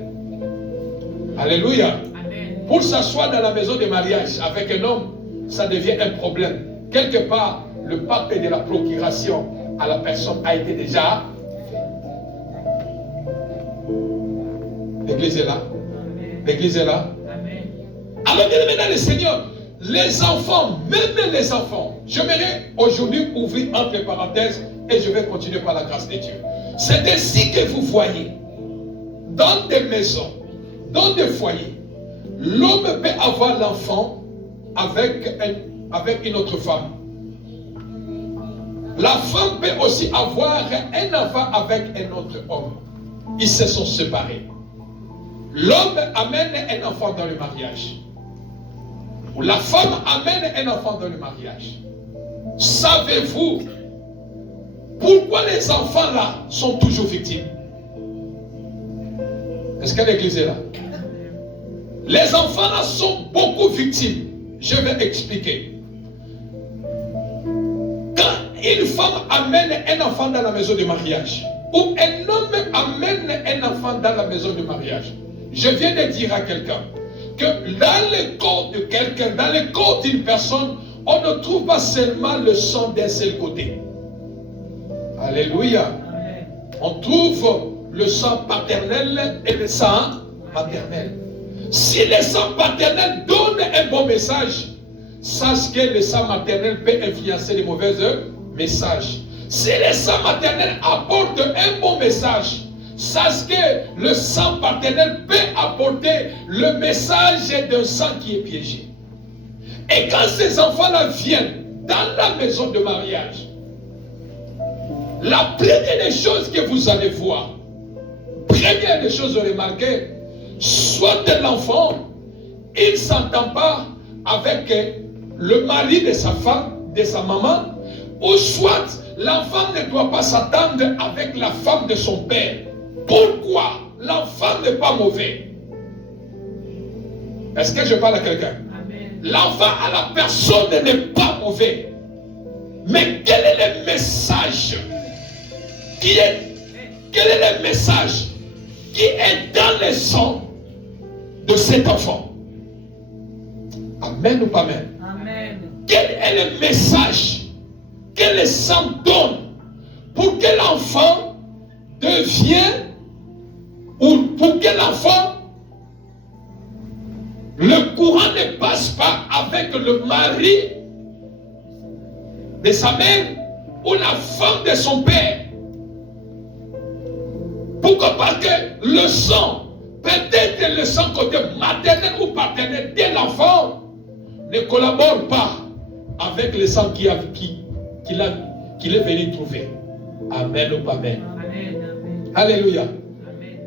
Alléluia. Amen. Pour s'asseoir dans la maison de mariage avec un homme, ça devient un problème. Quelque part, le pacte de la procuration à la personne a été déjà fait. L'église est là. L'église est là. Amen. Alors, bien aimé dans le Seigneur, les enfants, même les enfants, j'aimerais aujourd'hui ouvrir entre parenthèses et je vais continuer par la grâce de Dieu. C'est ainsi que vous voyez, dans des maisons, dans des foyers, l'homme peut avoir l'enfant avec une autre femme. La femme peut aussi avoir un enfant avec un autre homme. Ils se sont séparés. L'homme amène un enfant dans le mariage. Ou la femme amène un enfant dans le mariage. Savez-vous pourquoi les enfants là sont toujours victimes? Est-ce que l'église est là? Les enfants là sont beaucoup victimes. Je vais expliquer. Quand une femme amène un enfant dans la maison de mariage, où un homme amène un enfant dans la maison de mariage, je viens de dire à quelqu'un que dans le corps de quelqu'un, dans le corps d'une personne, on ne trouve pas seulement le sang d'un seul côté. Alléluia. On trouve le sang paternel et le sang maternel. Si le sang paternel donne un bon message, sache que le sang maternel peut influencer les mauvais messages. Si le sang maternel apporte un bon message, sache que le sang paternel peut apporter le message d'un sang qui est piégé. Et quand ces enfants-là viennent dans la maison de mariage, la première des choses que vous allez voir, première des choses à remarquer, soit l'enfant, il ne s'entend pas avec le mari de sa femme, de sa maman, ou soit l'enfant ne doit pas s'attendre avec la femme de son père. Pourquoi? L'enfant n'est pas mauvais. Est-ce que je parle à quelqu'un? L'enfant à la personne n'est pas mauvais. Mais quel est le message quel est le message qui est dans le sang de cet enfant? Amen ou pas amen? Amen. Quel est le message que le sang donne pour que l'enfant devienne, ou pour que l'enfant, le courant ne passe pas avec le mari de sa mère ou la femme de son père? Pourquoi? Parce que le sang, peut-être le sang côté maternel ou paternel de l'enfant, ne collabore pas avec le sang qu'il est venu trouver. Amen ou pas amen? Amen. Alléluia. Amen.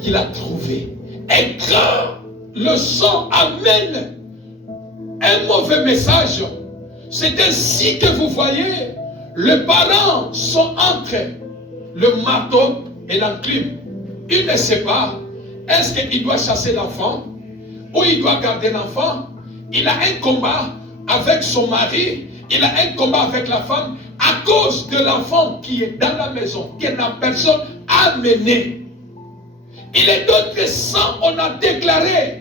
Qu'il a trouvé. Et quand le sang amène un mauvais message, c'est ainsi que vous voyez, les parents sont entre le marteau et l'enclume. Il ne sait pas, est-ce qu'il doit chasser l'enfant ou il doit garder l'enfant? Il a un combat avec son mari, il a un combat avec la femme à cause de l'enfant qui est dans la maison, que la personne a mené. Il est d'autres sang, on a déclaré.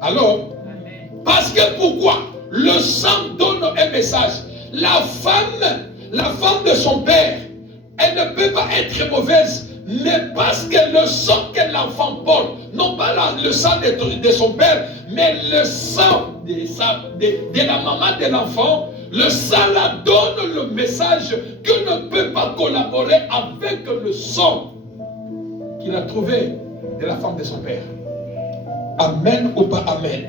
Alors, parce que pourquoi? Le sang donne un message. La femme de son père, elle ne peut pas être mauvaise, mais parce que le sang que l'enfant porte, non pas le sang de son père, mais le sang de la maman de l'enfant, le sang là donne le message que ne peut pas collaborer avec le sang qu'il a trouvé de la femme de son père. Amen ou pas amen?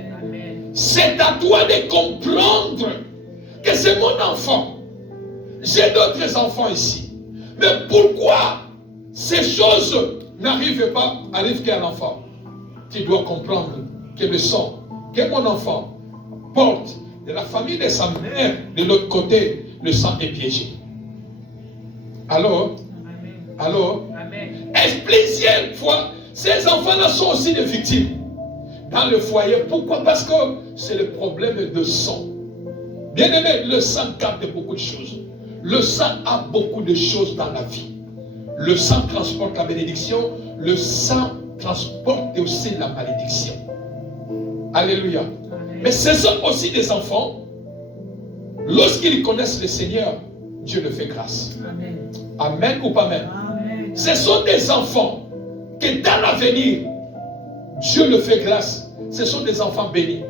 C'est à toi de comprendre que c'est mon enfant. J'ai d'autres enfants ici. Mais pourquoi ces choses n'arrivent qu'à l'enfant? Tu dois comprendre que le sang que mon enfant porte de la famille de sa mère, de l'autre côté, le sang est piégé. Alors, plusieurs fois, ces enfants-là sont aussi des victimes dans le foyer. Pourquoi? Parce que c'est le problème de sang. Bien aimé, le sang capte beaucoup de choses. Le sang a beaucoup de choses dans la vie. Le sang transporte la bénédiction. Le sang transporte aussi la malédiction. Alléluia. Amen. Mais ce sont aussi des enfants. Lorsqu'ils connaissent le Seigneur, Dieu leur fait grâce. Amen. Amen ou pas amen? Amen. Ce sont des enfants que dans l'avenir, Dieu leur fait grâce. Ce sont des enfants bénis.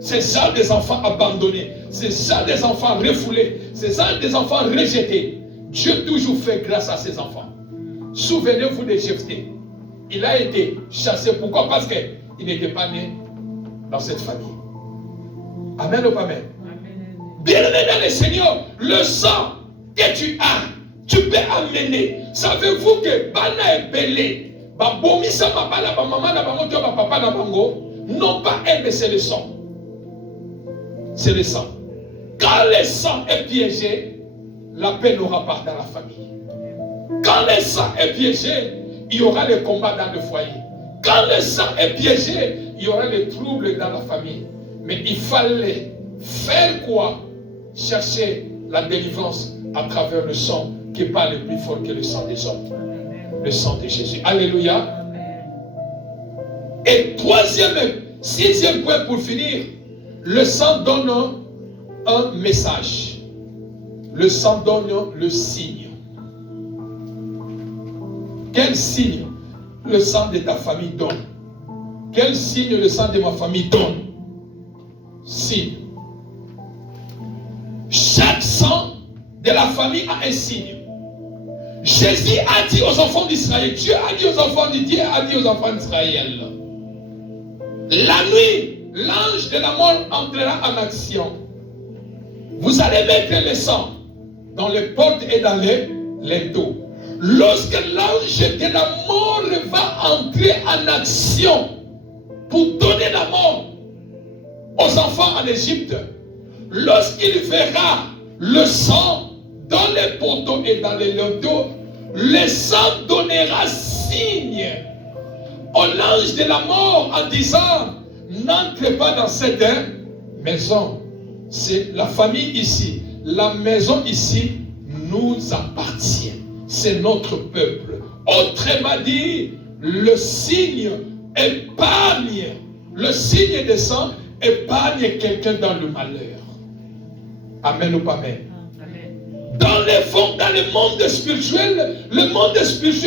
C'est ça des enfants abandonnés. C'est ça des enfants refoulés. C'est ça des enfants rejetés. Dieu toujours fait grâce à ses enfants. Souvenez-vous de Jephthé. Il a été chassé. Pourquoi? Parce qu'il n'était pas né dans cette famille. Amen ou pas amen? Bien-aimé dans le Seigneur, le sang que tu as, tu peux amener. Savez-vous que Bana est belé? Babomisa mabala ba maman na bango, ba papa na bango, non pas un, mais c'est le sang. C'est le sang. Quand le sang est piégé, la paix n'aura pas dans la famille. Quand le sang est piégé, il y aura des combats dans le foyer. Quand le sang est piégé, il y aura des troubles dans la famille. Mais il fallait faire quoi chercher la délivrance à travers le sang qui n'est pas le plus fort que le sang des hommes. Le sang de Jésus. Alléluia. Et sixième point pour finir, le sang donne un message. Le sang donne le signe. Quel signe le sang de ta famille donne? Quel signe le sang de ma famille donne? Signe. Chaque sang de la famille a un signe. Jésus a dit aux enfants d'Israël, Dieu a dit aux enfants d'Israël, Dieu a dit aux enfants d'Israël, la nuit, l'ange de la mort entrera en action. Vous allez mettre le sang dans les portes et dans les linteaux. Lorsque l'ange de la mort va entrer en action pour donner la mort aux enfants en Égypte, lorsqu'il verra le sang dans les poteaux et dans les linteaux, le sang donnera signe au l'ange de la mort en disant, n'entrez pas dans cette maison. C'est la famille ici, la maison ici nous appartient. C'est notre peuple. Autrement dit, le signe épargne, le signe de sang épargne quelqu'un dans le malheur. Amen ou pas amen? Dans le monde spirituel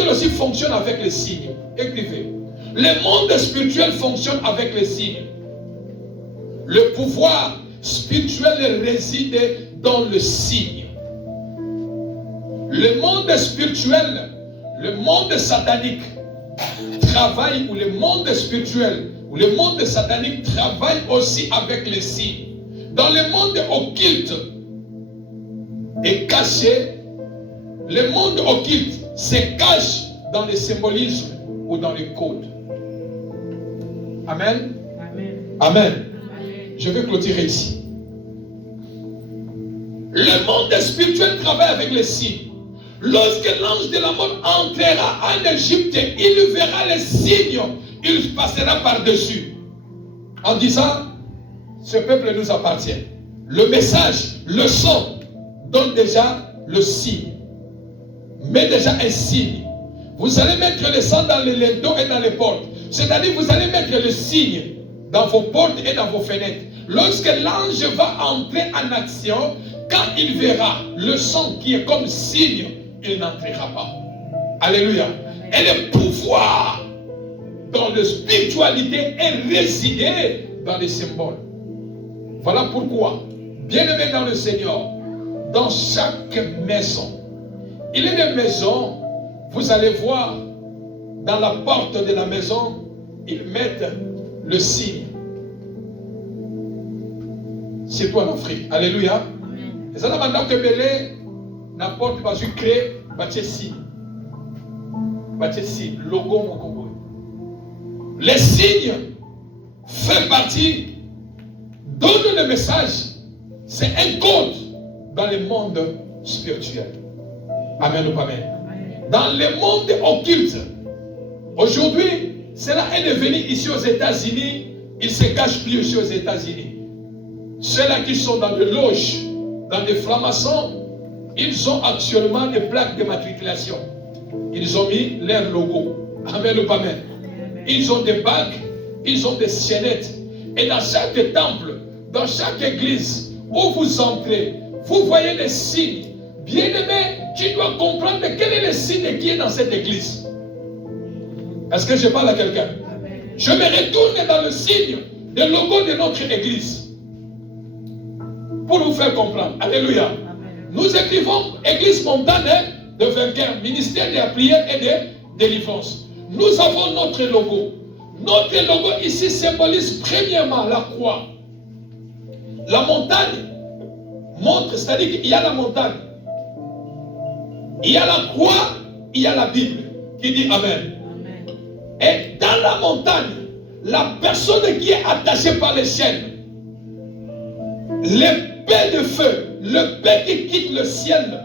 aussi fonctionne avec les signes. Écrivez. Le monde spirituel fonctionne avec les signes. Le pouvoir spirituel réside dans le signe. Le monde spirituel, le monde satanique travaille, ou le monde spirituel, ou le monde satanique travaille aussi avec les signes. Dans le monde occulte est caché, le monde occulte se cache dans le symbolisme ou dans les codes. Amen. Amen. Amen. Je vais clôturer ici. Le monde spirituel travaille avec les signes. Lorsque l'ange de la mort entrera en Égypte, il verra les signes, il passera par-dessus en disant, ce peuple nous appartient. Le message, le son, donne déjà le signe. Mais déjà un signe. Vous allez mettre le sang dans les linteaux et dans les portes. C'est-à-dire vous allez mettre le signe dans vos portes et dans vos fenêtres. Lorsque l'ange va entrer en action, quand il verra le sang qui est comme signe, il n'entrera pas. Alléluia. Et le pouvoir dans la spiritualité est résidé dans les symboles. Voilà pourquoi, bien-aimés dans le Seigneur, dans chaque maison, il y a des maisons, vous allez voir, dans la porte de la maison, ils mettent le signe. C'est toi en Afrique. Alléluia. Et ça n'a pas que belé, n'importe quoi, je crée, bâtir signe. Bâtir signe, logo mon Congo. Les signes font partie, donnent le message, c'est un code dans le monde spirituel. Amen ou pas amen. Dans le monde occulte, aujourd'hui, cela est devenu ici aux États-Unis, il ne se cache plus ici aux États-Unis. Ceux-là qui sont dans des loges, dans des francs-maçons, ils ont actuellement des plaques de matriculation. Ils ont mis leur logo. Amen ou pas amen. Ils ont des bagues, ils ont des chaînettes. Et dans chaque temple, dans chaque église où vous entrez, vous voyez les signes. Bien-aimé, tu dois comprendre quel est le signe qui est dans cette église. Est-ce que je parle à quelqu'un? Je me retourne dans le signe, le logo de notre église. Pour vous faire comprendre. Alléluia. Nous écrivons Église montagne de vainqueurs, ministère de la prière et de délivrance. Nous avons notre logo. Notre logo ici symbolise premièrement la croix. La montagne montre, c'est-à-dire qu'il y a la montagne. Il y a la croix, il y a la Bible qui dit Amen. Amen. Et dans la montagne, la personne qui est attachée par les chaînes, l'épée de feu, l'épée qui quitte le ciel,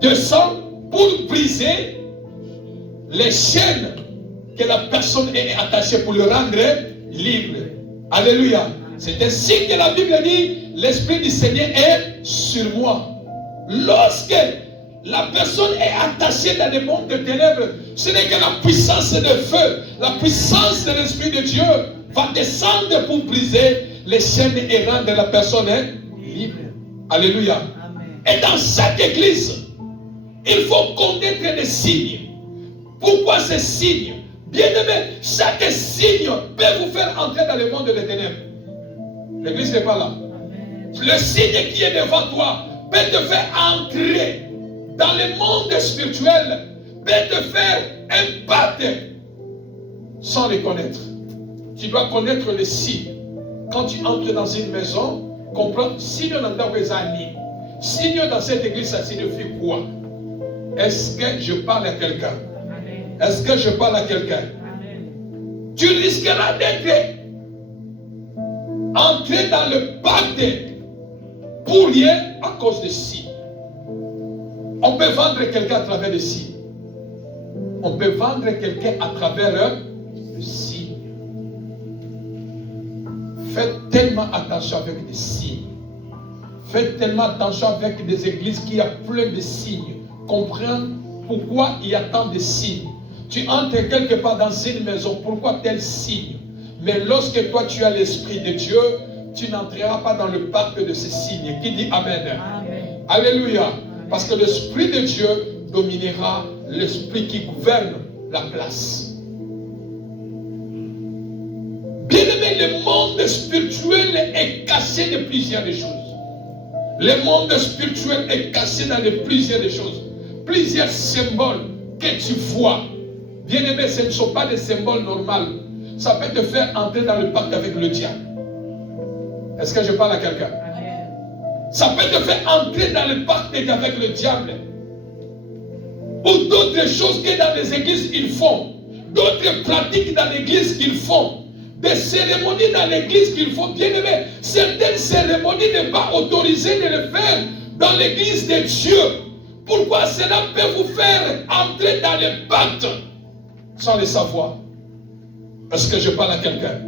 descend pour briser les chaînes que la personne est attachée pour le rendre libre. Alléluia. C'est ainsi que la Bible dit, l'Esprit du Seigneur est sur moi. Lorsque la personne est attachée dans le monde de ténèbres, ce n'est que la puissance de feu, la puissance de l'Esprit de Dieu va descendre pour briser les chaînes errantes de la personne libre. Alléluia. Amen. Et dans chaque église, il faut connaître les signes. Pourquoi ces signes? Bien aimé, chaque signe peut vous faire entrer dans le monde des ténèbres. L'église n'est pas là. Amen. Le signe qui est devant toi peut te faire entrer dans le monde spirituel, peut te faire un pas sans les connaître. Tu dois connaître les signes. Quand tu entres dans une maison, comprends, signe dans les amis. Signe dans cette église, ça signifie quoi? Est-ce que je parle à quelqu'un? Est-ce que je parle à quelqu'un? Tu risqueras d'être entré dans le pacte pour rien à cause de signes. On peut vendre quelqu'un à travers des signes. On peut vendre quelqu'un à travers le signe. Faites tellement attention avec des signes. Faites tellement attention avec des églises qui ont plein de signes. Comprends pourquoi il y a tant de signes. Tu entres quelque part dans une maison, pourquoi tel signe? Mais lorsque toi tu as l'Esprit de Dieu, tu n'entreras pas dans le pacte de ces signes. Qui dit Amen? Amen. Alléluia. Parce que l'Esprit de Dieu dominera l'Esprit qui gouverne la place. Bien-aimé, le monde spirituel est caché de plusieurs choses. Le monde spirituel est caché dans plusieurs choses. Plusieurs symboles que tu vois. Bien-aimé, ce ne sont pas des symboles normaux. Ça peut te faire entrer dans le pacte avec le diable. Est-ce que je parle à quelqu'un? Ça peut te faire entrer dans le pacte avec le diable. Ou d'autres choses que dans les églises ils font. D'autres pratiques dans l'église qu'ils font. Des cérémonies dans l'église qu'ils font. Bien aimé, certaines cérémonies n'est pas autorisées de le faire dans l'église de Dieu. Pourquoi cela peut vous faire entrer dans le pacte sans le savoir? Est-ce que je parle à quelqu'un?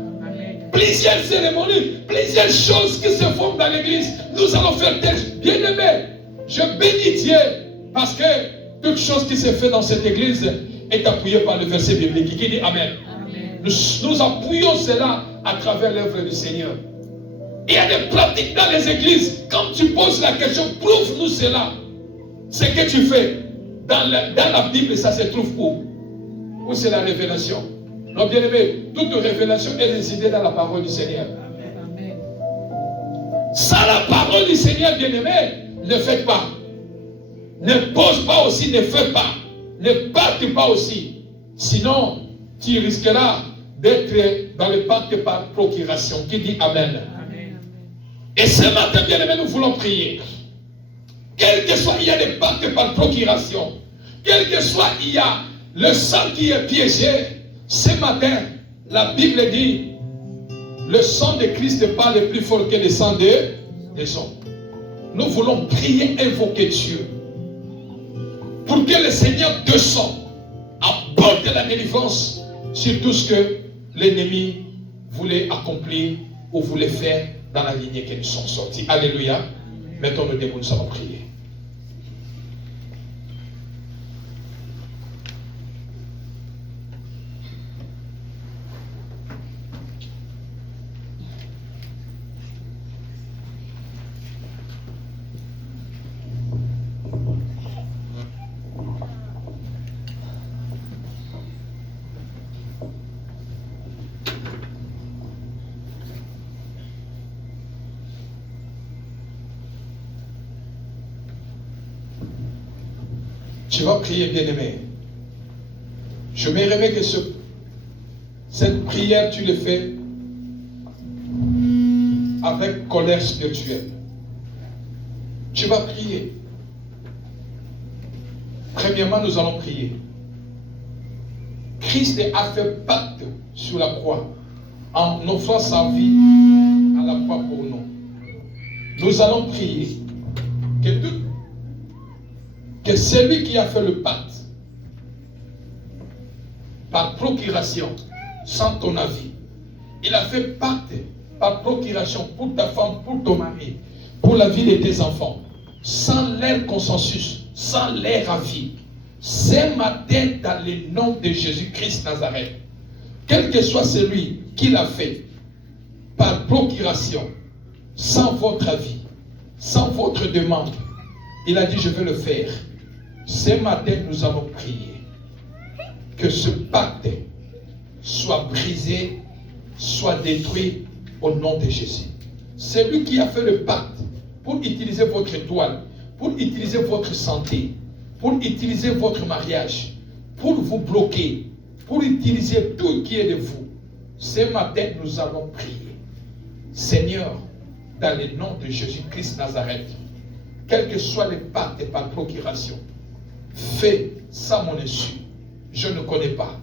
Plusieurs cérémonies, plusieurs choses qui se font dans l'église. Nous allons faire tel. Bien aimé, je bénis Dieu parce que toute chose qui se fait dans cette église est appuyée par le verset biblique qui dit Amen. Nous appuyons cela à travers l'œuvre du Seigneur. Il y a des pratiques dans les églises. Quand tu poses la question, prouve-nous cela. Ce que tu fais dans la Bible, ça se trouve où? Où c'est la révélation? Non, bien aimé, toute révélation est résidée dans la parole du Seigneur. Amen. Sans la parole du Seigneur, bien aimé, ne faites pas. Ne pose pas aussi, ne fais pas. Ne parte pas aussi. Sinon, tu risqueras d'être dans le pacte par procuration. Qui dit Amen. Amen. Et ce matin, bien aimé, nous voulons prier. Quel que soit, il y a des pactes par procuration. Quel que soit, il y a le sang qui est piégé. Ce matin, la Bible dit, le sang de Christ parle plus fort que le sang des hommes. Nous voulons prier, invoquer Dieu. Pour que le Seigneur descende, apporte la délivrance sur tout ce que l'ennemi voulait accomplir ou voulait faire dans la lignée que nous sommes sortis. Alléluia. Mettons-nous debout, nous allons prier. Tu vas prier, bien-aimé. Je m'aimerais que cette prière, tu le fais avec colère spirituelle. Tu vas prier. Premièrement, nous allons prier. Christ a fait pacte sur la croix en offrant sa vie à la croix pour nous. Nous allons prier que celui qui a fait le pacte par procuration, sans ton avis, il a fait pacte par procuration pour ta femme, pour ton mari, pour la vie de tes enfants, sans leur consensus, sans leur avis, ce matin, dans le nom de Jésus-Christ Nazareth, quel que soit celui qui l'a fait, par procuration, sans votre avis, sans votre demande, il a dit, je vais le faire. Ce matin, nous allons prier que ce pacte soit brisé, soit détruit au nom de Jésus. Celui qui a fait le pacte pour utiliser votre étoile, pour utiliser votre santé, pour utiliser votre mariage, pour vous bloquer, pour utiliser tout qui est de vous, ce matin, nous allons prier. Seigneur, dans le nom de Jésus-Christ Nazareth, quel que soit le pacte par procuration, fait sans mon insu, je ne connais pas.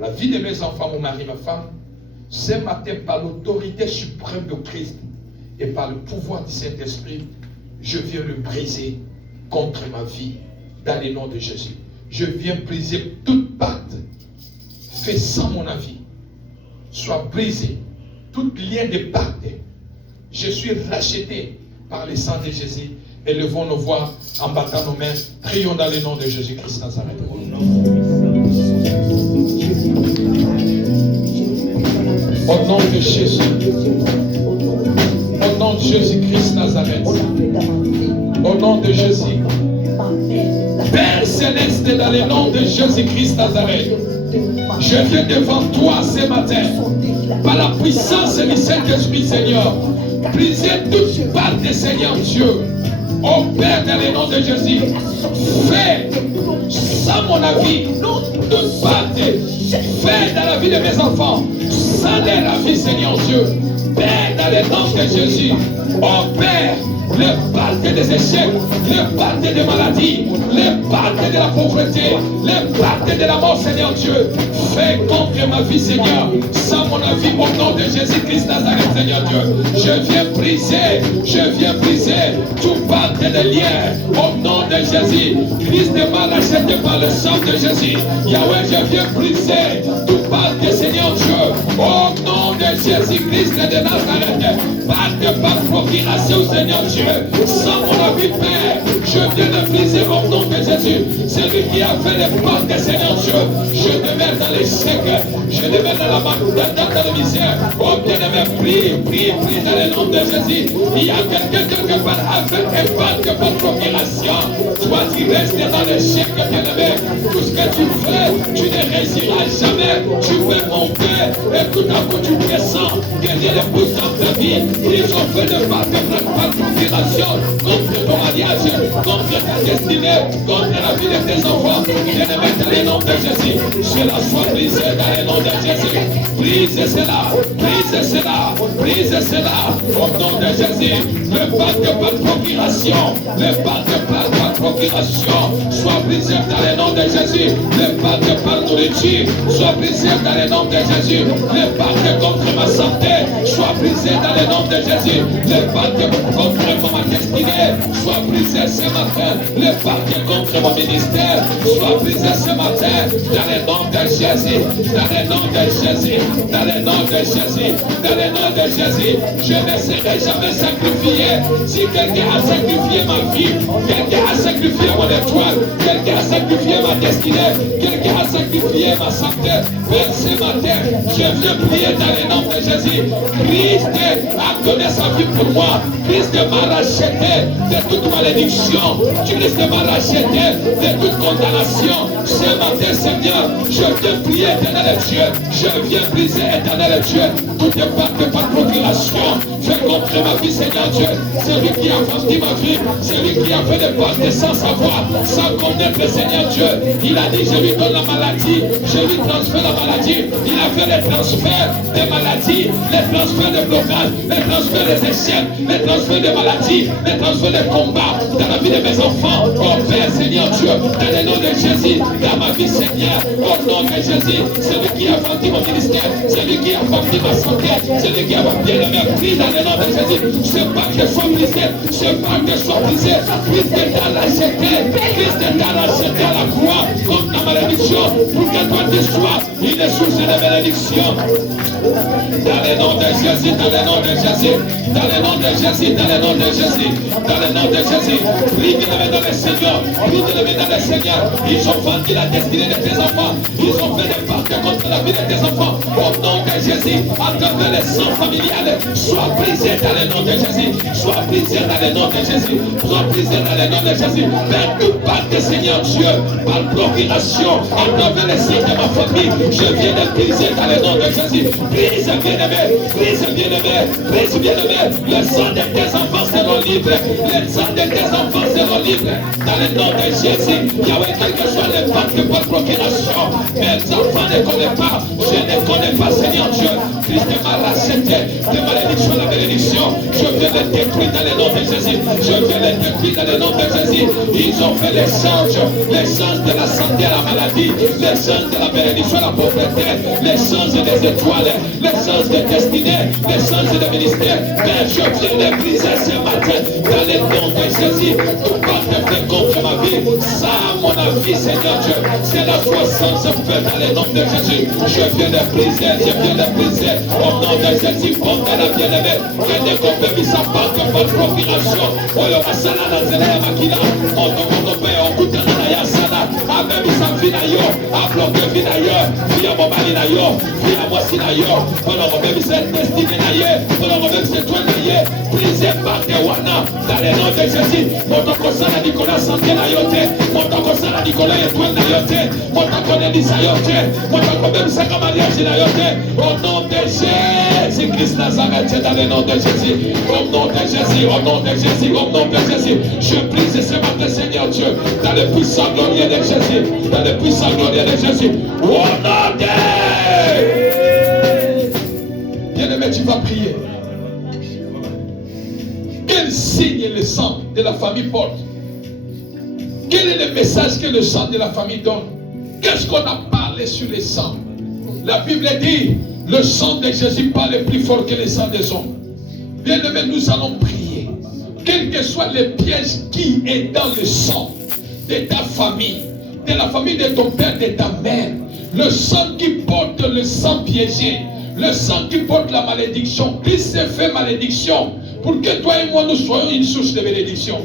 La vie de mes enfants, mon mari, ma femme, ce matin, par l'autorité suprême de Christ et par le pouvoir du Saint-Esprit, je viens le briser contre ma vie, dans le nom de Jésus. Je viens briser tout pacte fait sans mon avis, soit brisé. Tout lien de pacte, je suis racheté par le sang de Jésus. Élevons nos voix en battant nos mains. Prions dans le nom de Jésus-Christ Nazareth. Au nom de Jésus. Au nom de Jésus-Christ Nazareth. Au nom de Jésus. Père Céleste, dans le nom de Jésus-Christ Nazareth, je viens devant toi ce matin, par la puissance du Saint-Esprit, Seigneur, briser toute part de Seigneur Dieu. Ô Père, dans le nom de Jésus, fais, sans mon avis, toute part, fais dans la vie de mes enfants, sans leur avis, Seigneur Dieu. Père, dans le nom de Jésus, ô Père, le pacte des échecs, le pacte des maladies, le pacte de la pauvreté, le pacte de la mort, Seigneur Dieu, fais contre ma vie, Seigneur, sans mon avis, au nom de Jésus-Christ Nazareth, Seigneur Dieu. Je viens briser tout pacte de lien, au nom de Jésus. Christ est mal acheté par le sang de Jésus. Yahweh, je viens briser tout pacte, Seigneur Dieu, au nom de Jésus-Christ de Nazareth. Pacte par procuration, Seigneur Dieu. Sans mon avis, Père, je viens de briser au nom de Jésus. C'est lui qui a fait les portes, Seigneur Dieu. Je demeure dans l'échec, je demeure dans la mort, dans la misère. Oh bien-aimé, prie dans le nom de Jésus. Il y a quelqu'un quelque part à faire un pacte par procuration. Toi, tu restes dans l'échec, bien-aimé. Tout ce que tu fais, tu ne réussiras jamais. Tu fais mon Père, et tout à coup tu descends. Gagner les pouces dans ta vie. Ils ont fait le pacte par procuration contre ton mariage, contre ta destinée, contre la vie de tes enfants. Bien-aimé, dans le nom de Jésus, je la sois brisée dans le nom de Jésus. Brise cela, brise cela, brise cela, au nom de Jésus. Le pacte par procuration, le pacte par procuration, soit brisé dans le nom de Jésus. Le pacte par nourriture, soit brisé dans le nom de Jésus. Le pacte contre ma santé, soit brisé dans le nom de Jésus. Le pacte contre ma destinée, soit brisé ce matin. Le pacte contre mon ministère, soit brisé ce matin. Dans le nom de Jésus, dans le nom de Jésus, dans le nom de Jésus, dans le nom de Jésus. Je ne serai jamais sacrifié. Si quelqu'un a sacrifié ma vie, quelqu'un a sacrifié mon étoile, quelqu'un a sacrifié ma destinée, quelqu'un a sacrifié ma santé, mais ce matin, je viens prier dans le nom de Jésus. Christ a donné sa vie pour moi. Christ m'a racheté de toute malédiction. Christ m'a racheté de toute condamnation. Ce matin, Seigneur, je viens prier, éternel Dieu. Je viens briser, éternel Dieu, toutes les pactes par procuration. Fais contre ma vie, Seigneur Dieu. C'est lui qui a fondé ma vie. C'est lui qui a fait des pactes sans savoir, sans connaître le Seigneur Dieu. Il a dit, je lui donne la maladie. Je lui transfère la maladie. Il a fait les transferts des maladies, les transferts de blocage, les transferts des échecs, les transferts de maladies, les transferts de combats dans la vie de mes enfants. Oh Père, Seigneur Dieu, dans le nom de Jésus, dans ma vie, Seigneur, au nom de Jésus, c'est lui qui a fondé mon ministère, c'est lui qui a fondé ma santé, c'est lui qui a bien la pris dans le nom de Jésus. Ce pacte soit brisé, ce pacte soit brisé. Christ t'a racheté, Christ t'a racheté à la croix contre la malédiction pour que toi tu sois une source de bénédiction. Dans le nom de Jésus, dans le nom de Jésus, dans le nom de Jésus, dans le nom de Jésus, dans le nom de Jésus. Prie de lever dans le Seigneur, prie de lever dans le Seigneur. Ils ont vendu la destinée de tes enfants. Ils ont fait des parts contre la vie de tes enfants. Au nom de Jésus, à travers les sangs familiales, sois brisé dans le nom de Jésus. Sois brisé dans le nom de Jésus. Sois brisé dans le nom de Jésus. Père, tout pacte, Seigneur Dieu, par procuration, à travers les signes de ma famille, je viens de briser dans le nom de Jésus. Brise, bien-aimé, brise, bien-aimé, brise, bien-aimé. Le sang de tes enfants seront libres. Le sang de tes enfants seront libres. Dans le nom de Jésus, Yahweh, quel que soit le pacte par procuration, mes enfants ne connaissent pas, je ne connais pas, Seigneur Dieu. Christ m'a racheté de malédiction à la bénédiction. Je viens de détruire dans le nom de Jésus. Je viens de détruire dans le nom de Jésus. Ils ont fait l'échange de la santé à la maladie, l'échange de la bénédiction à la pauvreté, l'échange des étoiles, l'échange des destinées, l'échange des ministères. Père, je viens de briser ce matin dans le nom de Jésus. Tout pacte fait contre ma vie, ça, mon avis, Seigneur Dieu, c'est la foi sans feu dans le nom de Jésus. Je viens de briser, je viens de briser. Au nom de Jésus, pompe la bien-aimée, que des compagnies s'apportent par procuration. Oyo masala na zela ya makila, moto père, on goûte na ya sana. Avec sa vie na yo, a bloqué vie na yo, via mon mari na yo, via moi si na yo. Pendant qu'on même cette destinée na yo, pendant qu'on même cette toi na yo, brisé par des wana, dans le nom de Jésus. Moto kosala Nicolas santé na yo te, moto kosala Nicolas étoile na yo te, moto kone lisa yo te, moto qu'on même sa mariage na yo te. Au nom de Jésus Christ Nazareth, dans le nom de Jésus, au nom de Jésus, au nom de Jésus, au nom de Jésus, je brise ce matin, Seigneur Dieu, dans le puissant glorieux de Jésus, dans le puissant glorieux de Jésus, au nom de bien-aimé, tu vas prier. Quel signe le sang de la famille porte? Quel est le message que le sang de la famille donne? Qu'est-ce qu'on a parlé sur le sang? La Bible dit, le sang de Jésus parle plus fort que le sang des hommes. Bien-aimé, nous allons prier. Quel que soit le piège qui est dans le sang de ta famille, de la famille de ton père, de ta mère, le sang qui porte le sang piégé, le sang qui porte la malédiction, Christ s'est fait malédiction pour que toi et moi nous soyons une source de bénédiction.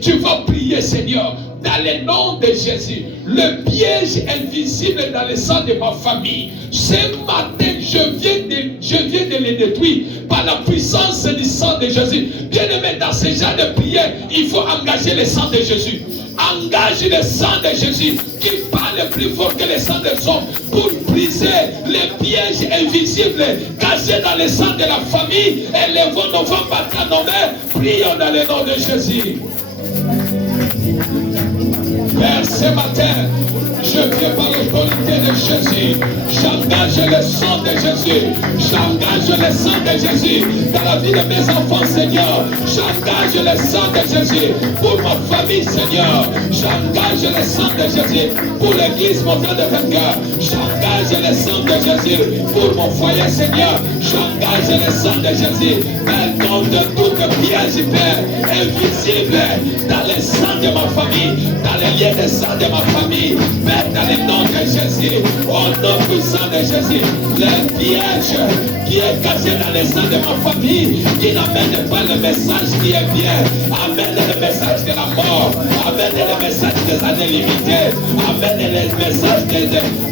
Tu vas prier, Seigneur, dans le nom de Jésus, le piège invisible dans le sang de ma famille. Ce matin, je viens de le détruire par la puissance du sang de Jésus. Bien-aimé, dans ce genre de prière, il faut engager le sang de Jésus. Engage le sang de Jésus qui parle plus fort que le sang des hommes pour briser les pièges invisibles cachés dans le sang de la famille. Élevons nos voix par nos mains. Prions dans le nom de Jésus. Père, ce matin, je viens par l'autorité de Jésus. J'engage le sang de Jésus. J'engage le sang de Jésus dans la vie de mes enfants, Seigneur. J'engage le sang de Jésus pour ma famille, Seigneur. J'engage le sang de Jésus pour l'église montée de vainqueur. J'engage le sang de Jésus pour mon foyer, Seigneur. J'engage le sang de Jésus contre toute piège, Père, invisible dans le sang de ma famille, dans les liens de sang de ma famille. Père, dans le nom de Jésus, au nom puissant de Jésus, le piège qui est caché dans le sang de ma famille, qui n'amène pas le message qui est bien, amène le message de la mort, amène le message des années limitées, amène le message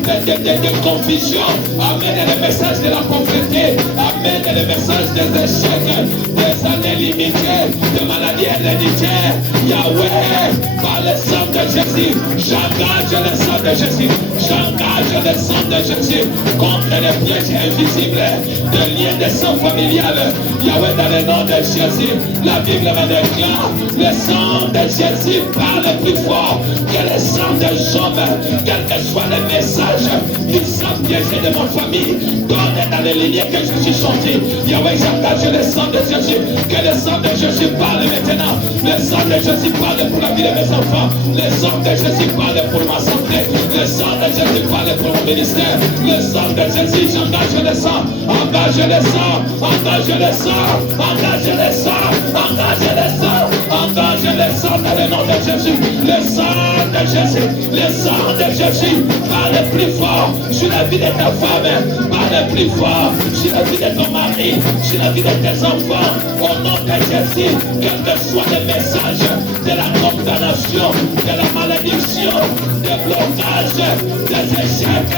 de confusion, amène le message de la pauvreté, amène le message des échecs, des années limitées, de maladies héréditaires. Yahweh, par le sang de Jésus, j'engage le sang de Jésus, j'engage le sang de Jésus contre les pièges invisibles, de liens de sang familial. Yahweh, dans le nom de Jésus, la Bible me déclare, le sang de Jésus parle plus fort que le sang des hommes, quel que soit le message du sang piégé de ma famille, donne dans les lignes que je suis sorti. Yahweh, j'engage le sang de Jésus, que le sang de Jésus parle maintenant, le sang de Jésus parle pour la vie de mes enfants, le sang de Jésus parle pour ma santé, le sang de Jésus parle pour mon ministère, le sang de Jésus, j'engage le sang, engage le sang, engage le sang, engage le sang, engage le sang, Engage le sang dans le nom de Jésus. Le sang de Jésus. Le sang de Jésus. Parle plus fort sur la vie de ta femme. Parle plus fort sur la vie de ton mari. Sur la vie de tes enfants. Au nom de Jésus. Quel que soit le message de la condamnation, de la malédiction, des blocages, des échecs,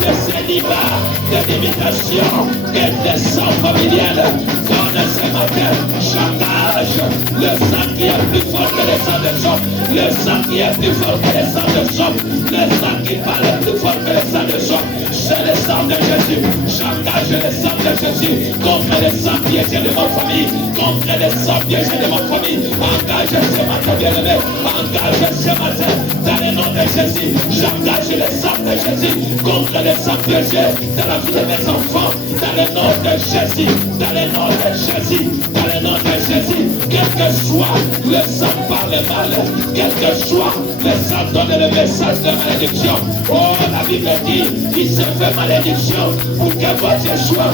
des célibats, des limitations et des sangs familiales. Donne ce matin, j'engage le sang qui est plus fort que le sang de Job, le sang qui est plus fort que le sang de Job, le sang qui parle plus fort que le sang de Job. C'est le sang de Jésus. J'engage le sang de Jésus contre le sang piégé de ma famille, contre le sang piégé de ma famille. Engage ce matin, bien-aimé. Engage ce matin dans le nom de Jésus. J'engage le sang de Jésus contre le sang piégé dans la vie de mes enfants. Dans le nom de Jésus. Dans le nom de Jésus. Dans le nom de Jésus. Quel que soit le sang par le mal, quel que soit le sang donne le message de malédiction. Oh, la Bible dit, il se fait malédiction pour que votre choix.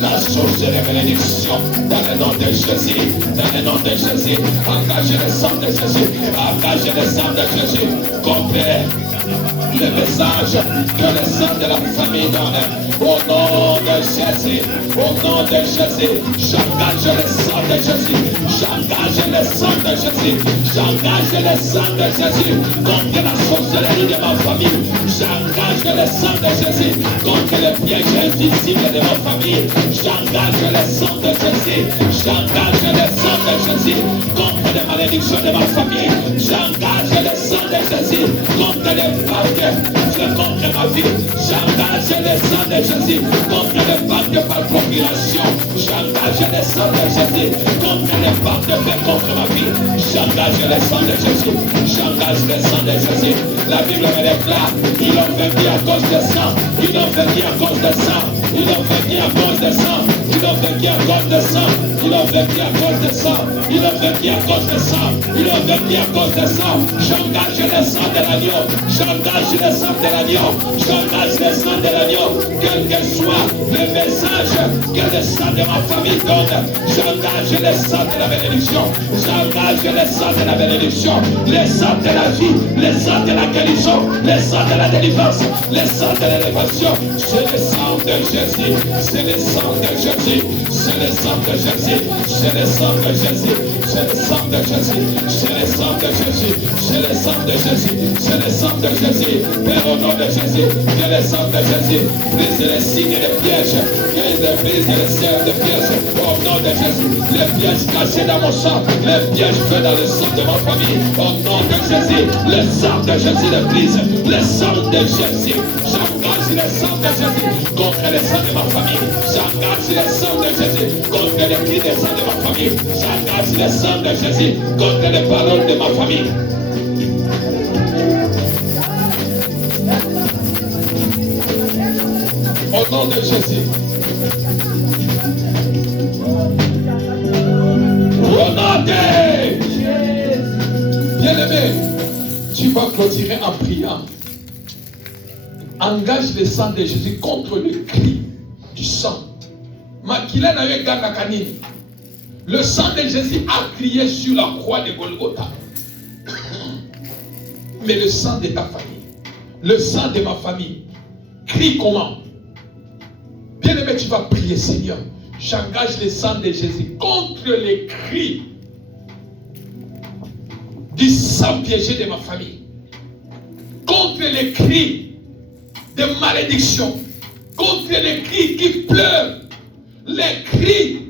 La source de bénédiction dans le nom de Jésus, dans le nom de Jésus. Engagez le sang de Jésus, engagez le sang de Jésus. Comprenez le message que le sang de la famille donne. Au nom de Jésus, au nom de Jésus, j'engage le sang de Jésus, j'engage le sang de Jésus, j'engage le sang de Jésus contre la sorcellerie de ma famille, j'engage le sang de Jésus contre les pièges invisibles de ma famille, j'engage le sang de Jésus, j'engage le sang de Jésus contre les malédictions de ma famille, j'engage le sang de Jésus contre les pactes, contre ma vie, j'engage le sang de Jésus contre les pactes par procuration, j'engage le sang de Jésus contre les pactes faits contre ma vie, j'engage le sang de Jésus, j'engage le sang de Jésus. La Bible me déclare, ils ont vaincu à cause de sang, ils ont vaincu à cause de sang, ils ont vaincu à cause de sang, ils ont vaincu à cause de sang, ils ont vaincu à cause de sang, ils ont vaincu à cause de sang, ils ont vaincu à cause de sang. J'engage le sang de l'agneau, j'engage le sang de l'agneau, j'engage le sang de l'agneau, quel que soit le message que le sang de ma famille donne, j'engage le sang de la bénédiction, j'engage le sang de la bénédiction, le sang de la vie, le sang de la guérison, le sang de la délivrance, le sang de l'élévation. C'est le sang de Jésus, c'est le sang de Jésus, c'est le sang de Jésus, c'est le sang de Jésus, c'est le sang de Jésus, c'est le sang de Jésus, c'est le sang de Jésus, c'est le sang de Jésus. Père, au nom de Jésus, que le sang de Jésus brise les signes et les pièges, brise les serres de pièges. Au nom de Jésus, les pièges cachés dans mon sang, les pièges faits dans le sang de ma famille. Au nom de Jésus, le sang de Jésus le brise, le sang de Jésus. J'engage le sang de Jésus contre le sang de ma famille. J'engage le sang de Jésus contre les cris des sang de ma famille. J'engage le sang de Jésus contre les paroles de ma famille. Au nom de Jésus. Au nom de Jésus. Bien-aimé, tu vas clôturer en priant. Engage le sang de Jésus contre le cri du sang. Le sang de Jésus a crié sur la croix de Golgotha. Mais le sang de ta famille, le sang de ma famille, crie comment? Bien-aimé, tu vas prier, Seigneur. J'engage le sang de Jésus contre les cris du sang piégé de ma famille, contre les cris de malédiction, contre les cris qui pleurent, les cris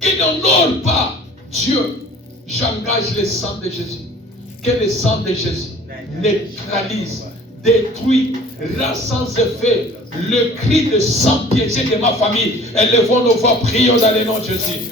qui n'honorent pas Dieu. J'engage le sang de Jésus. Que le sang de Jésus neutralise, détruit, rend sans effet le cri de sang piégé de ma famille. Élevons nos voix, prions dans le nom de Jésus.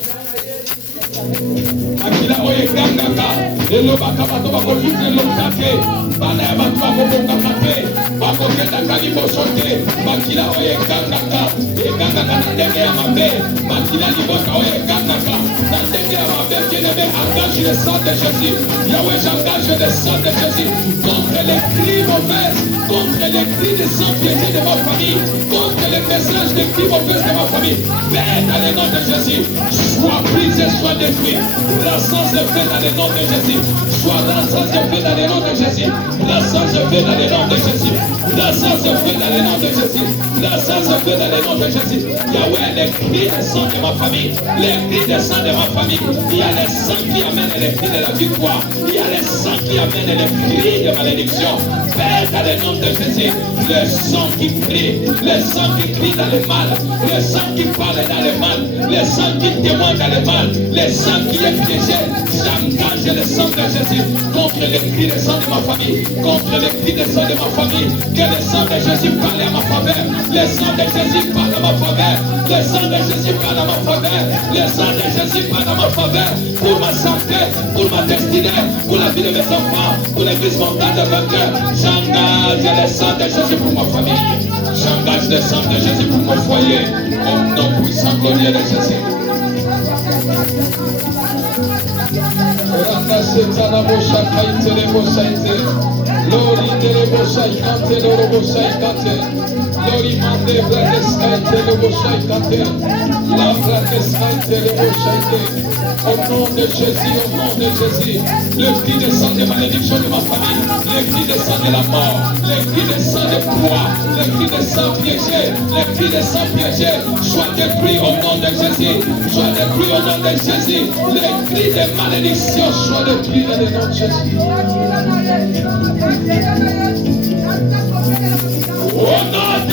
Akila oye gangaka, elobaka bato bakozuka elokake, bana ya bato bakobongaka te, bakokendaka liboso te, bakila oye gangaka, egangaka na ndenge ya mabe, bakila liboka oye gangaka, na ndenge ya mabe, bien-aimé, engage le sang de Jésus. Yahweh, j'engage le sang de Jésus contre les cris mauvaises, contre les cris de sang piégés de ma famille, contre les messages de cris mauvaises de ma famille. Père, dans le nom de Jésus, sois brisé, sois détruit. Brassage de feu dans le nom de Jésus. Sois brassage de feu dans le nom de Jésus. Brassage de feu dans le nom de Jésus. Brassage de feu dans le nom de Jésus. Brassage de feu dans le nom de Jésus. Yahweh, les cris de sang de ma famille, les cris de sang de ma famille, il y a les sangs qui amènent les cris de la victoire, il y a les sangs qui amènent les cris de malédiction. Père, dans le nom de Jésus, le sang qui crie, le sang qui crie dans le mal, le sang qui parle dans le mal, le sang qui témoigne dans le mal, le sang qui est piégé, j'engage le sang de Jésus contre les cris de sang de ma famille, contre les cris de sang de ma famille, que le sang de Jésus parle à ma faveur, le sang de Jésus parle à ma faveur, le sang de Jésus parle à ma faveur, le sang de Jésus parle à ma faveur, pour ma santé, pour ma destinée, pour la vie de mes enfants, pour l'église montante de vainqueur. J'engage le sang de Jésus pour ma famille. J'engage le sang de Jésus pour mon foyer. Au nom puissant glorieux de Jésus. Lori delebo saikante lorobo saikante. Lori mande brakeskante lorobo saikante. La brakeskante lorobo saikante. Au nom de Jésus, au nom de Jésus, le cri de sang de malédiction de ma famille, le cri de sang de la mort, le cri de sang de poids, le cri de sang piégé, le cri de sang piégé, soit détruit au nom de Jésus, soit détruit au nom de Jésus, le cri de malédiction soit détruit dans le nom de Jésus. Au nom de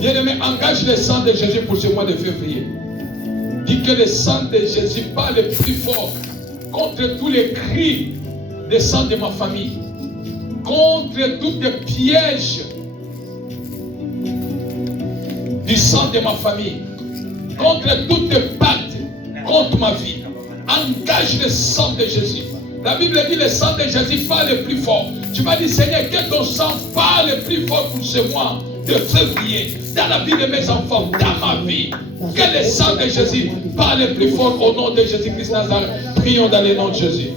Bien-aimé, engage le sang de Jésus pour ce mois de février. Dis que le sang de Jésus parle plus fort contre tous les cris de sang de ma famille, contre tous les pièges du sang de ma famille, contre toutes les pactes contre ma vie. Engage le sang de Jésus. La Bible dit le sang de Jésus parle plus fort. Tu m'as dit, Seigneur, que ton sang parle plus fort pour ce mois de février, dans la vie de mes enfants, dans ma vie. Que le sang de Jésus parle plus fort au nom de Jésus-Christ Nazareth. Prions dans le nom de Jésus.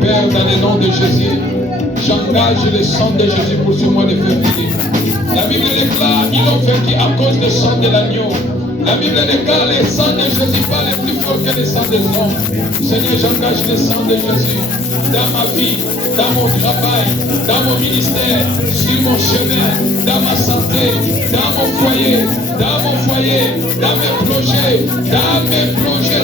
Père, dans le nom de Jésus, j'engage le sang de Jésus pour ce mois de février. La Bible déclare, ils ont vaincu à cause du sang de l'agneau. La Bible déclare, le sang de Jésus parle plus fort que le sang des hommes. Seigneur, j'engage le sang de Jésus dans ma vie, dans mon travail, dans mon ministère, sur mon chemin, dans ma santé, dans mon foyer, dans mes projets,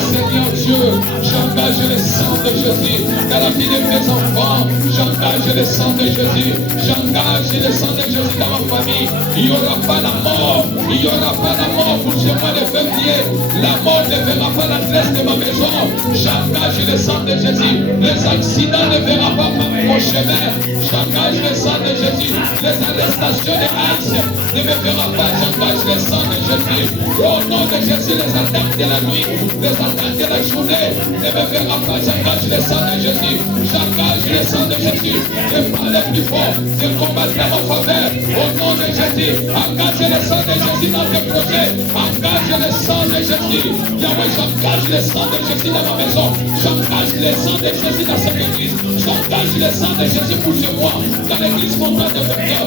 Seigneur Dieu. J'engage le sang de Jésus dans la vie de mes enfants. J'engage le sang de Jésus. J'engage le sang de Jésus dans ma famille. Il n'y aura pas la mort. Il n'y aura pas la mort pour ce mois de février. La mort ne verra pas l'adresse de ma maison. J'engage le sang de Jésus. Les accidents ne verront pas mon chemin. J'engage le sang de Jésus. Les arrestations de ICE ne me verront pas. J'engage le sang de Jésus. Au nom de Jésus, les attaques de la nuit, les attaques de la journée ne me verront pas. J'engage le sang de Jésus. J'engage le sang de Jésus. Je parle plus fort. Je combattre à ma faveur. Au nom de Jésus, engage le sang de Jésus dans tes projets. Engage le sang de Jésus. Yahweh, j'engage le sang de Jésus dans ma maison. J'engage le sang de Jésus dans cette église. J'engage le sang de Jésus pour ce mois. Dans l'église montante de Père,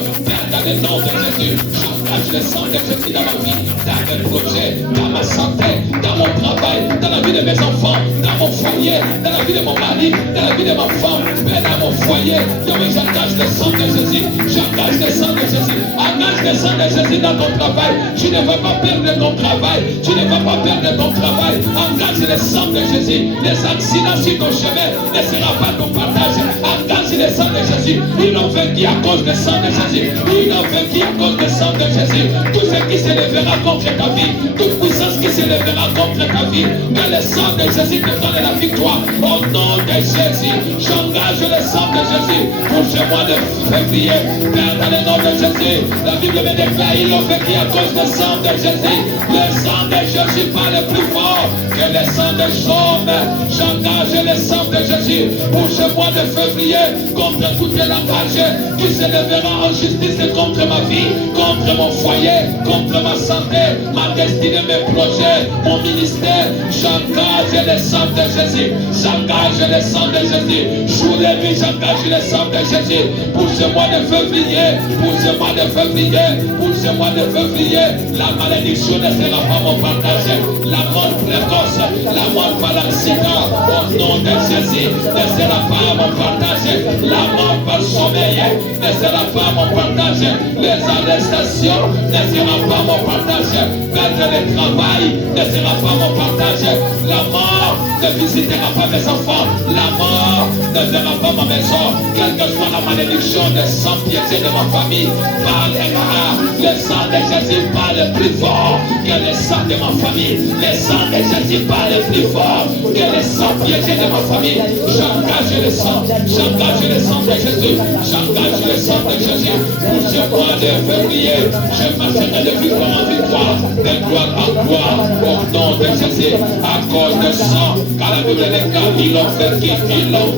dans le nom de Jésus. J'engage le sang de Jésus dans ma vie, dans mes projets, dans ma santé, dans mon travail, dans la vie de mes enfants, dans mon foyer, dans la vie de mon mari, dans la vie de ma femme, mais dans mon foyer. Yahweh, j'engage le sang de Jésus. J'engage le sang de Jésus. Engage le sang de Jésus dans ton travail. Tu ne vas pas perdre ton travail. Tu ne vas pas perdre ton travail. Engage le sang de Jésus. Les accidents sur ton chemin ne seront pas ton partage. Engage le sang de Jésus. Ils ont vaincu à cause du sang de Jésus. Ils ont vaincu à cause du sang de Jésus. Tout ce qui s'élèvera contre ta vie, toute puissance qui s'élèvera contre ta vie, que le sang de Jésus te donne la victoire. Au nom de Jésus, j'engage le sang de Jésus pour ce mois de février. Père, dans le nom de Jésus, la Bible me déclare, ils ont vaincu à cause du sang de Jésus. Le sang de Jésus parle plus fort que le sang de Job. J'engage le sang de Jésus pour ce mois de février contre tout les langage qui s'élèvera en justice contre ma vie, contre mon foyer, contre ma santé, ma destinée, mes projets, mon ministère. J'engage le sang de Jésus. J'engage le sang de Jésus. Jour et nuit, j'engage le sang de Jésus pour ce mois de février, pour ce mois de février, pour ce mois de février. La malédiction ne sera pas mon partage. La mort précoce, la mort par l'accident, au nom de Jésus, ne sera pas mon partage. La mort par sommeil ne sera pas mon partage. Les arrestations ne seront pas mon partage. Perdre le travail ne sera pas mon partage. La mort ne visitera pas mes enfants. La mort ne verra pas ma maison. Quelle que soit la malédiction de sang piégé de ma famille, parlera. Le sang de Jésus parle plus fort que le sang de ma famille. Le sang de Jésus parle plus fort que le sang piégé de ma famille. J'engage le sang. J'engage le sang de Jésus. J'engage le sang de Jésus. Pour ce mois de février, je marcherai de victoire en victoire, de gloire en gloire, au nom de Jésus. À cause de sang, car la Bible déclare, ils l'ont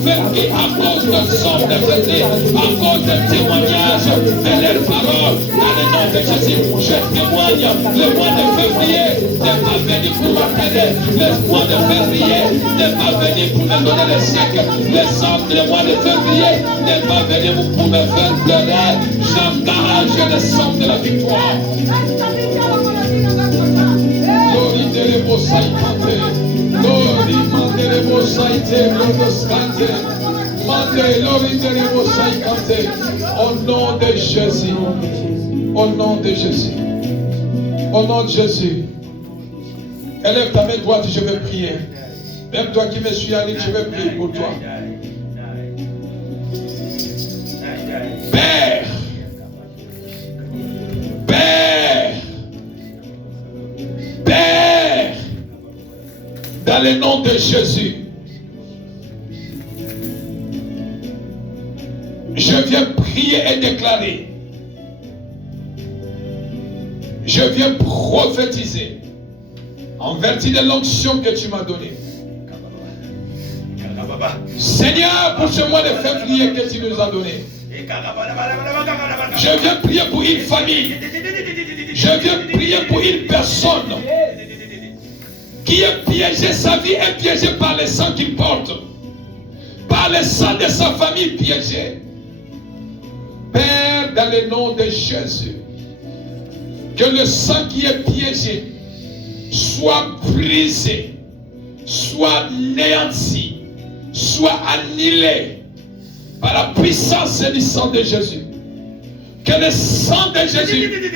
vaincu à cause de sang de Jésus, à cause de témoignage de leurs paroles. Dans le nom de Jésus, je témoigne, le mois de février n'est pas venu pour m'atteindre, le mois de février n'est pas venu pour me donner le chèque, le mois de février n'est pas venu pour me faire pleurer. J'engage le sang de la victoire. Glory de l'Ebosaïkante, Glory mande l'Ebosaïte, Glodoscante, mande Glory de l'Ebosaïkante. Au nom de Jésus, au nom de Jésus, au nom de Jésus. Élève ta main droite, je vais prier. Même toi qui me suis en ligne, je vais prier pour toi. Père, Père, Père, dans le nom de Jésus, je viens prier et déclarer, je viens prophétiser en vertu de l'onction que tu m'as donnée. Seigneur, pour ce mois de février que tu nous as donné, je viens prier pour une famille. Je viens prier pour une personne qui est piégée, sa vie est piégée par le sang qu'il porte, par le sang de sa famille piégée. Père, dans le nom de Jésus, que le sang qui est piégé soit brisé, soit néanti, soit annihilé par la puissance du sang de Jésus. Que le sang de Jésus,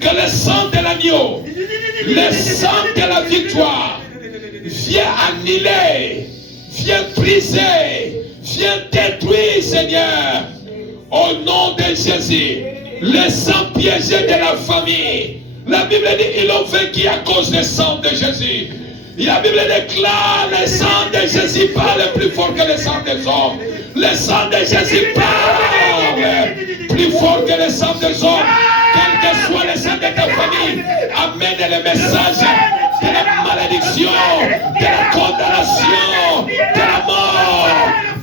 que le sang de l'agneau, le sang de la victoire viens annihiler, viens briser, viens détruire, Seigneur, au nom de Jésus, le sang piégé de la famille. La Bible dit, ils l'ont vaincu à cause du sang de Jésus. Et la Bible déclare, le sang de Jésus parle plus fort que le sang des hommes. Le sang de Jésus parle plus fort que le sang des hommes. Quel que soit le sang de ta famille, amène le message de la malédiction, de la condamnation, de la mort,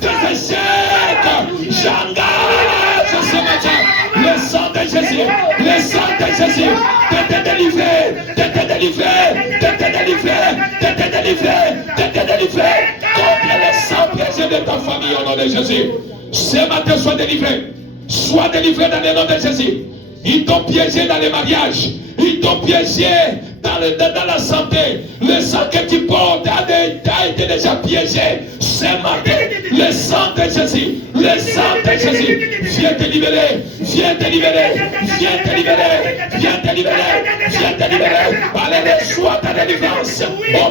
des échecs. J'engage ce matin le sang de Jésus, le sang de Jésus, de te délivrer, de te délivrer, de te délivrer, de te délivrer, de te délivrer contre le sang piégé de ta famille au nom de Jésus. Ce matin, sois délivré. Sois délivré dans le nom de Jésus. Ils t'ont piégé dans les mariages. Ils t'ont piégé dans la santé. Le sang que tu portes a été déjà piégé. Ce matin, le sang de Jésus, le sang de Jésus, viens te libérer, viens te libérer, viens te libérer, viens te libérer, viens te libérer. Allez, reçois ta délivrance. Au nom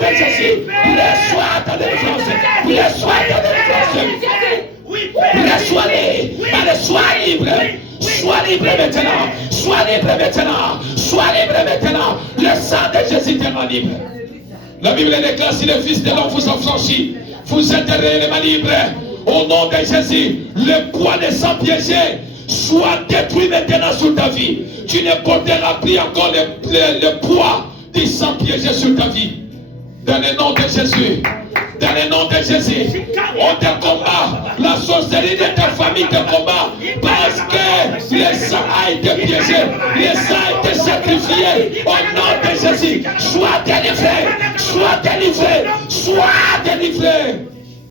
de Jésus, reçois ta délivrance. Reçois ta délivrance. libre. Sois libre maintenant. Sois libre maintenant. Sois libre maintenant. Le sang de Jésus te rend libre. La Bible déclare, si le Fils de l'homme vous affranchit, vous êtes réellement libre. Au nom de Jésus, le poids des sang piégés soit détruit maintenant sur ta vie. Tu ne porteras plus encore le poids des sang piégés sur ta vie. Dans le nom de Jésus. Dans le nom de Jésus, on te combat. La sorcellerie de ta famille te combat. Parce que le sang a été piégé. Le sang a été sacrifié. Au nom de Jésus, sois délivré. Sois délivré. Sois délivré.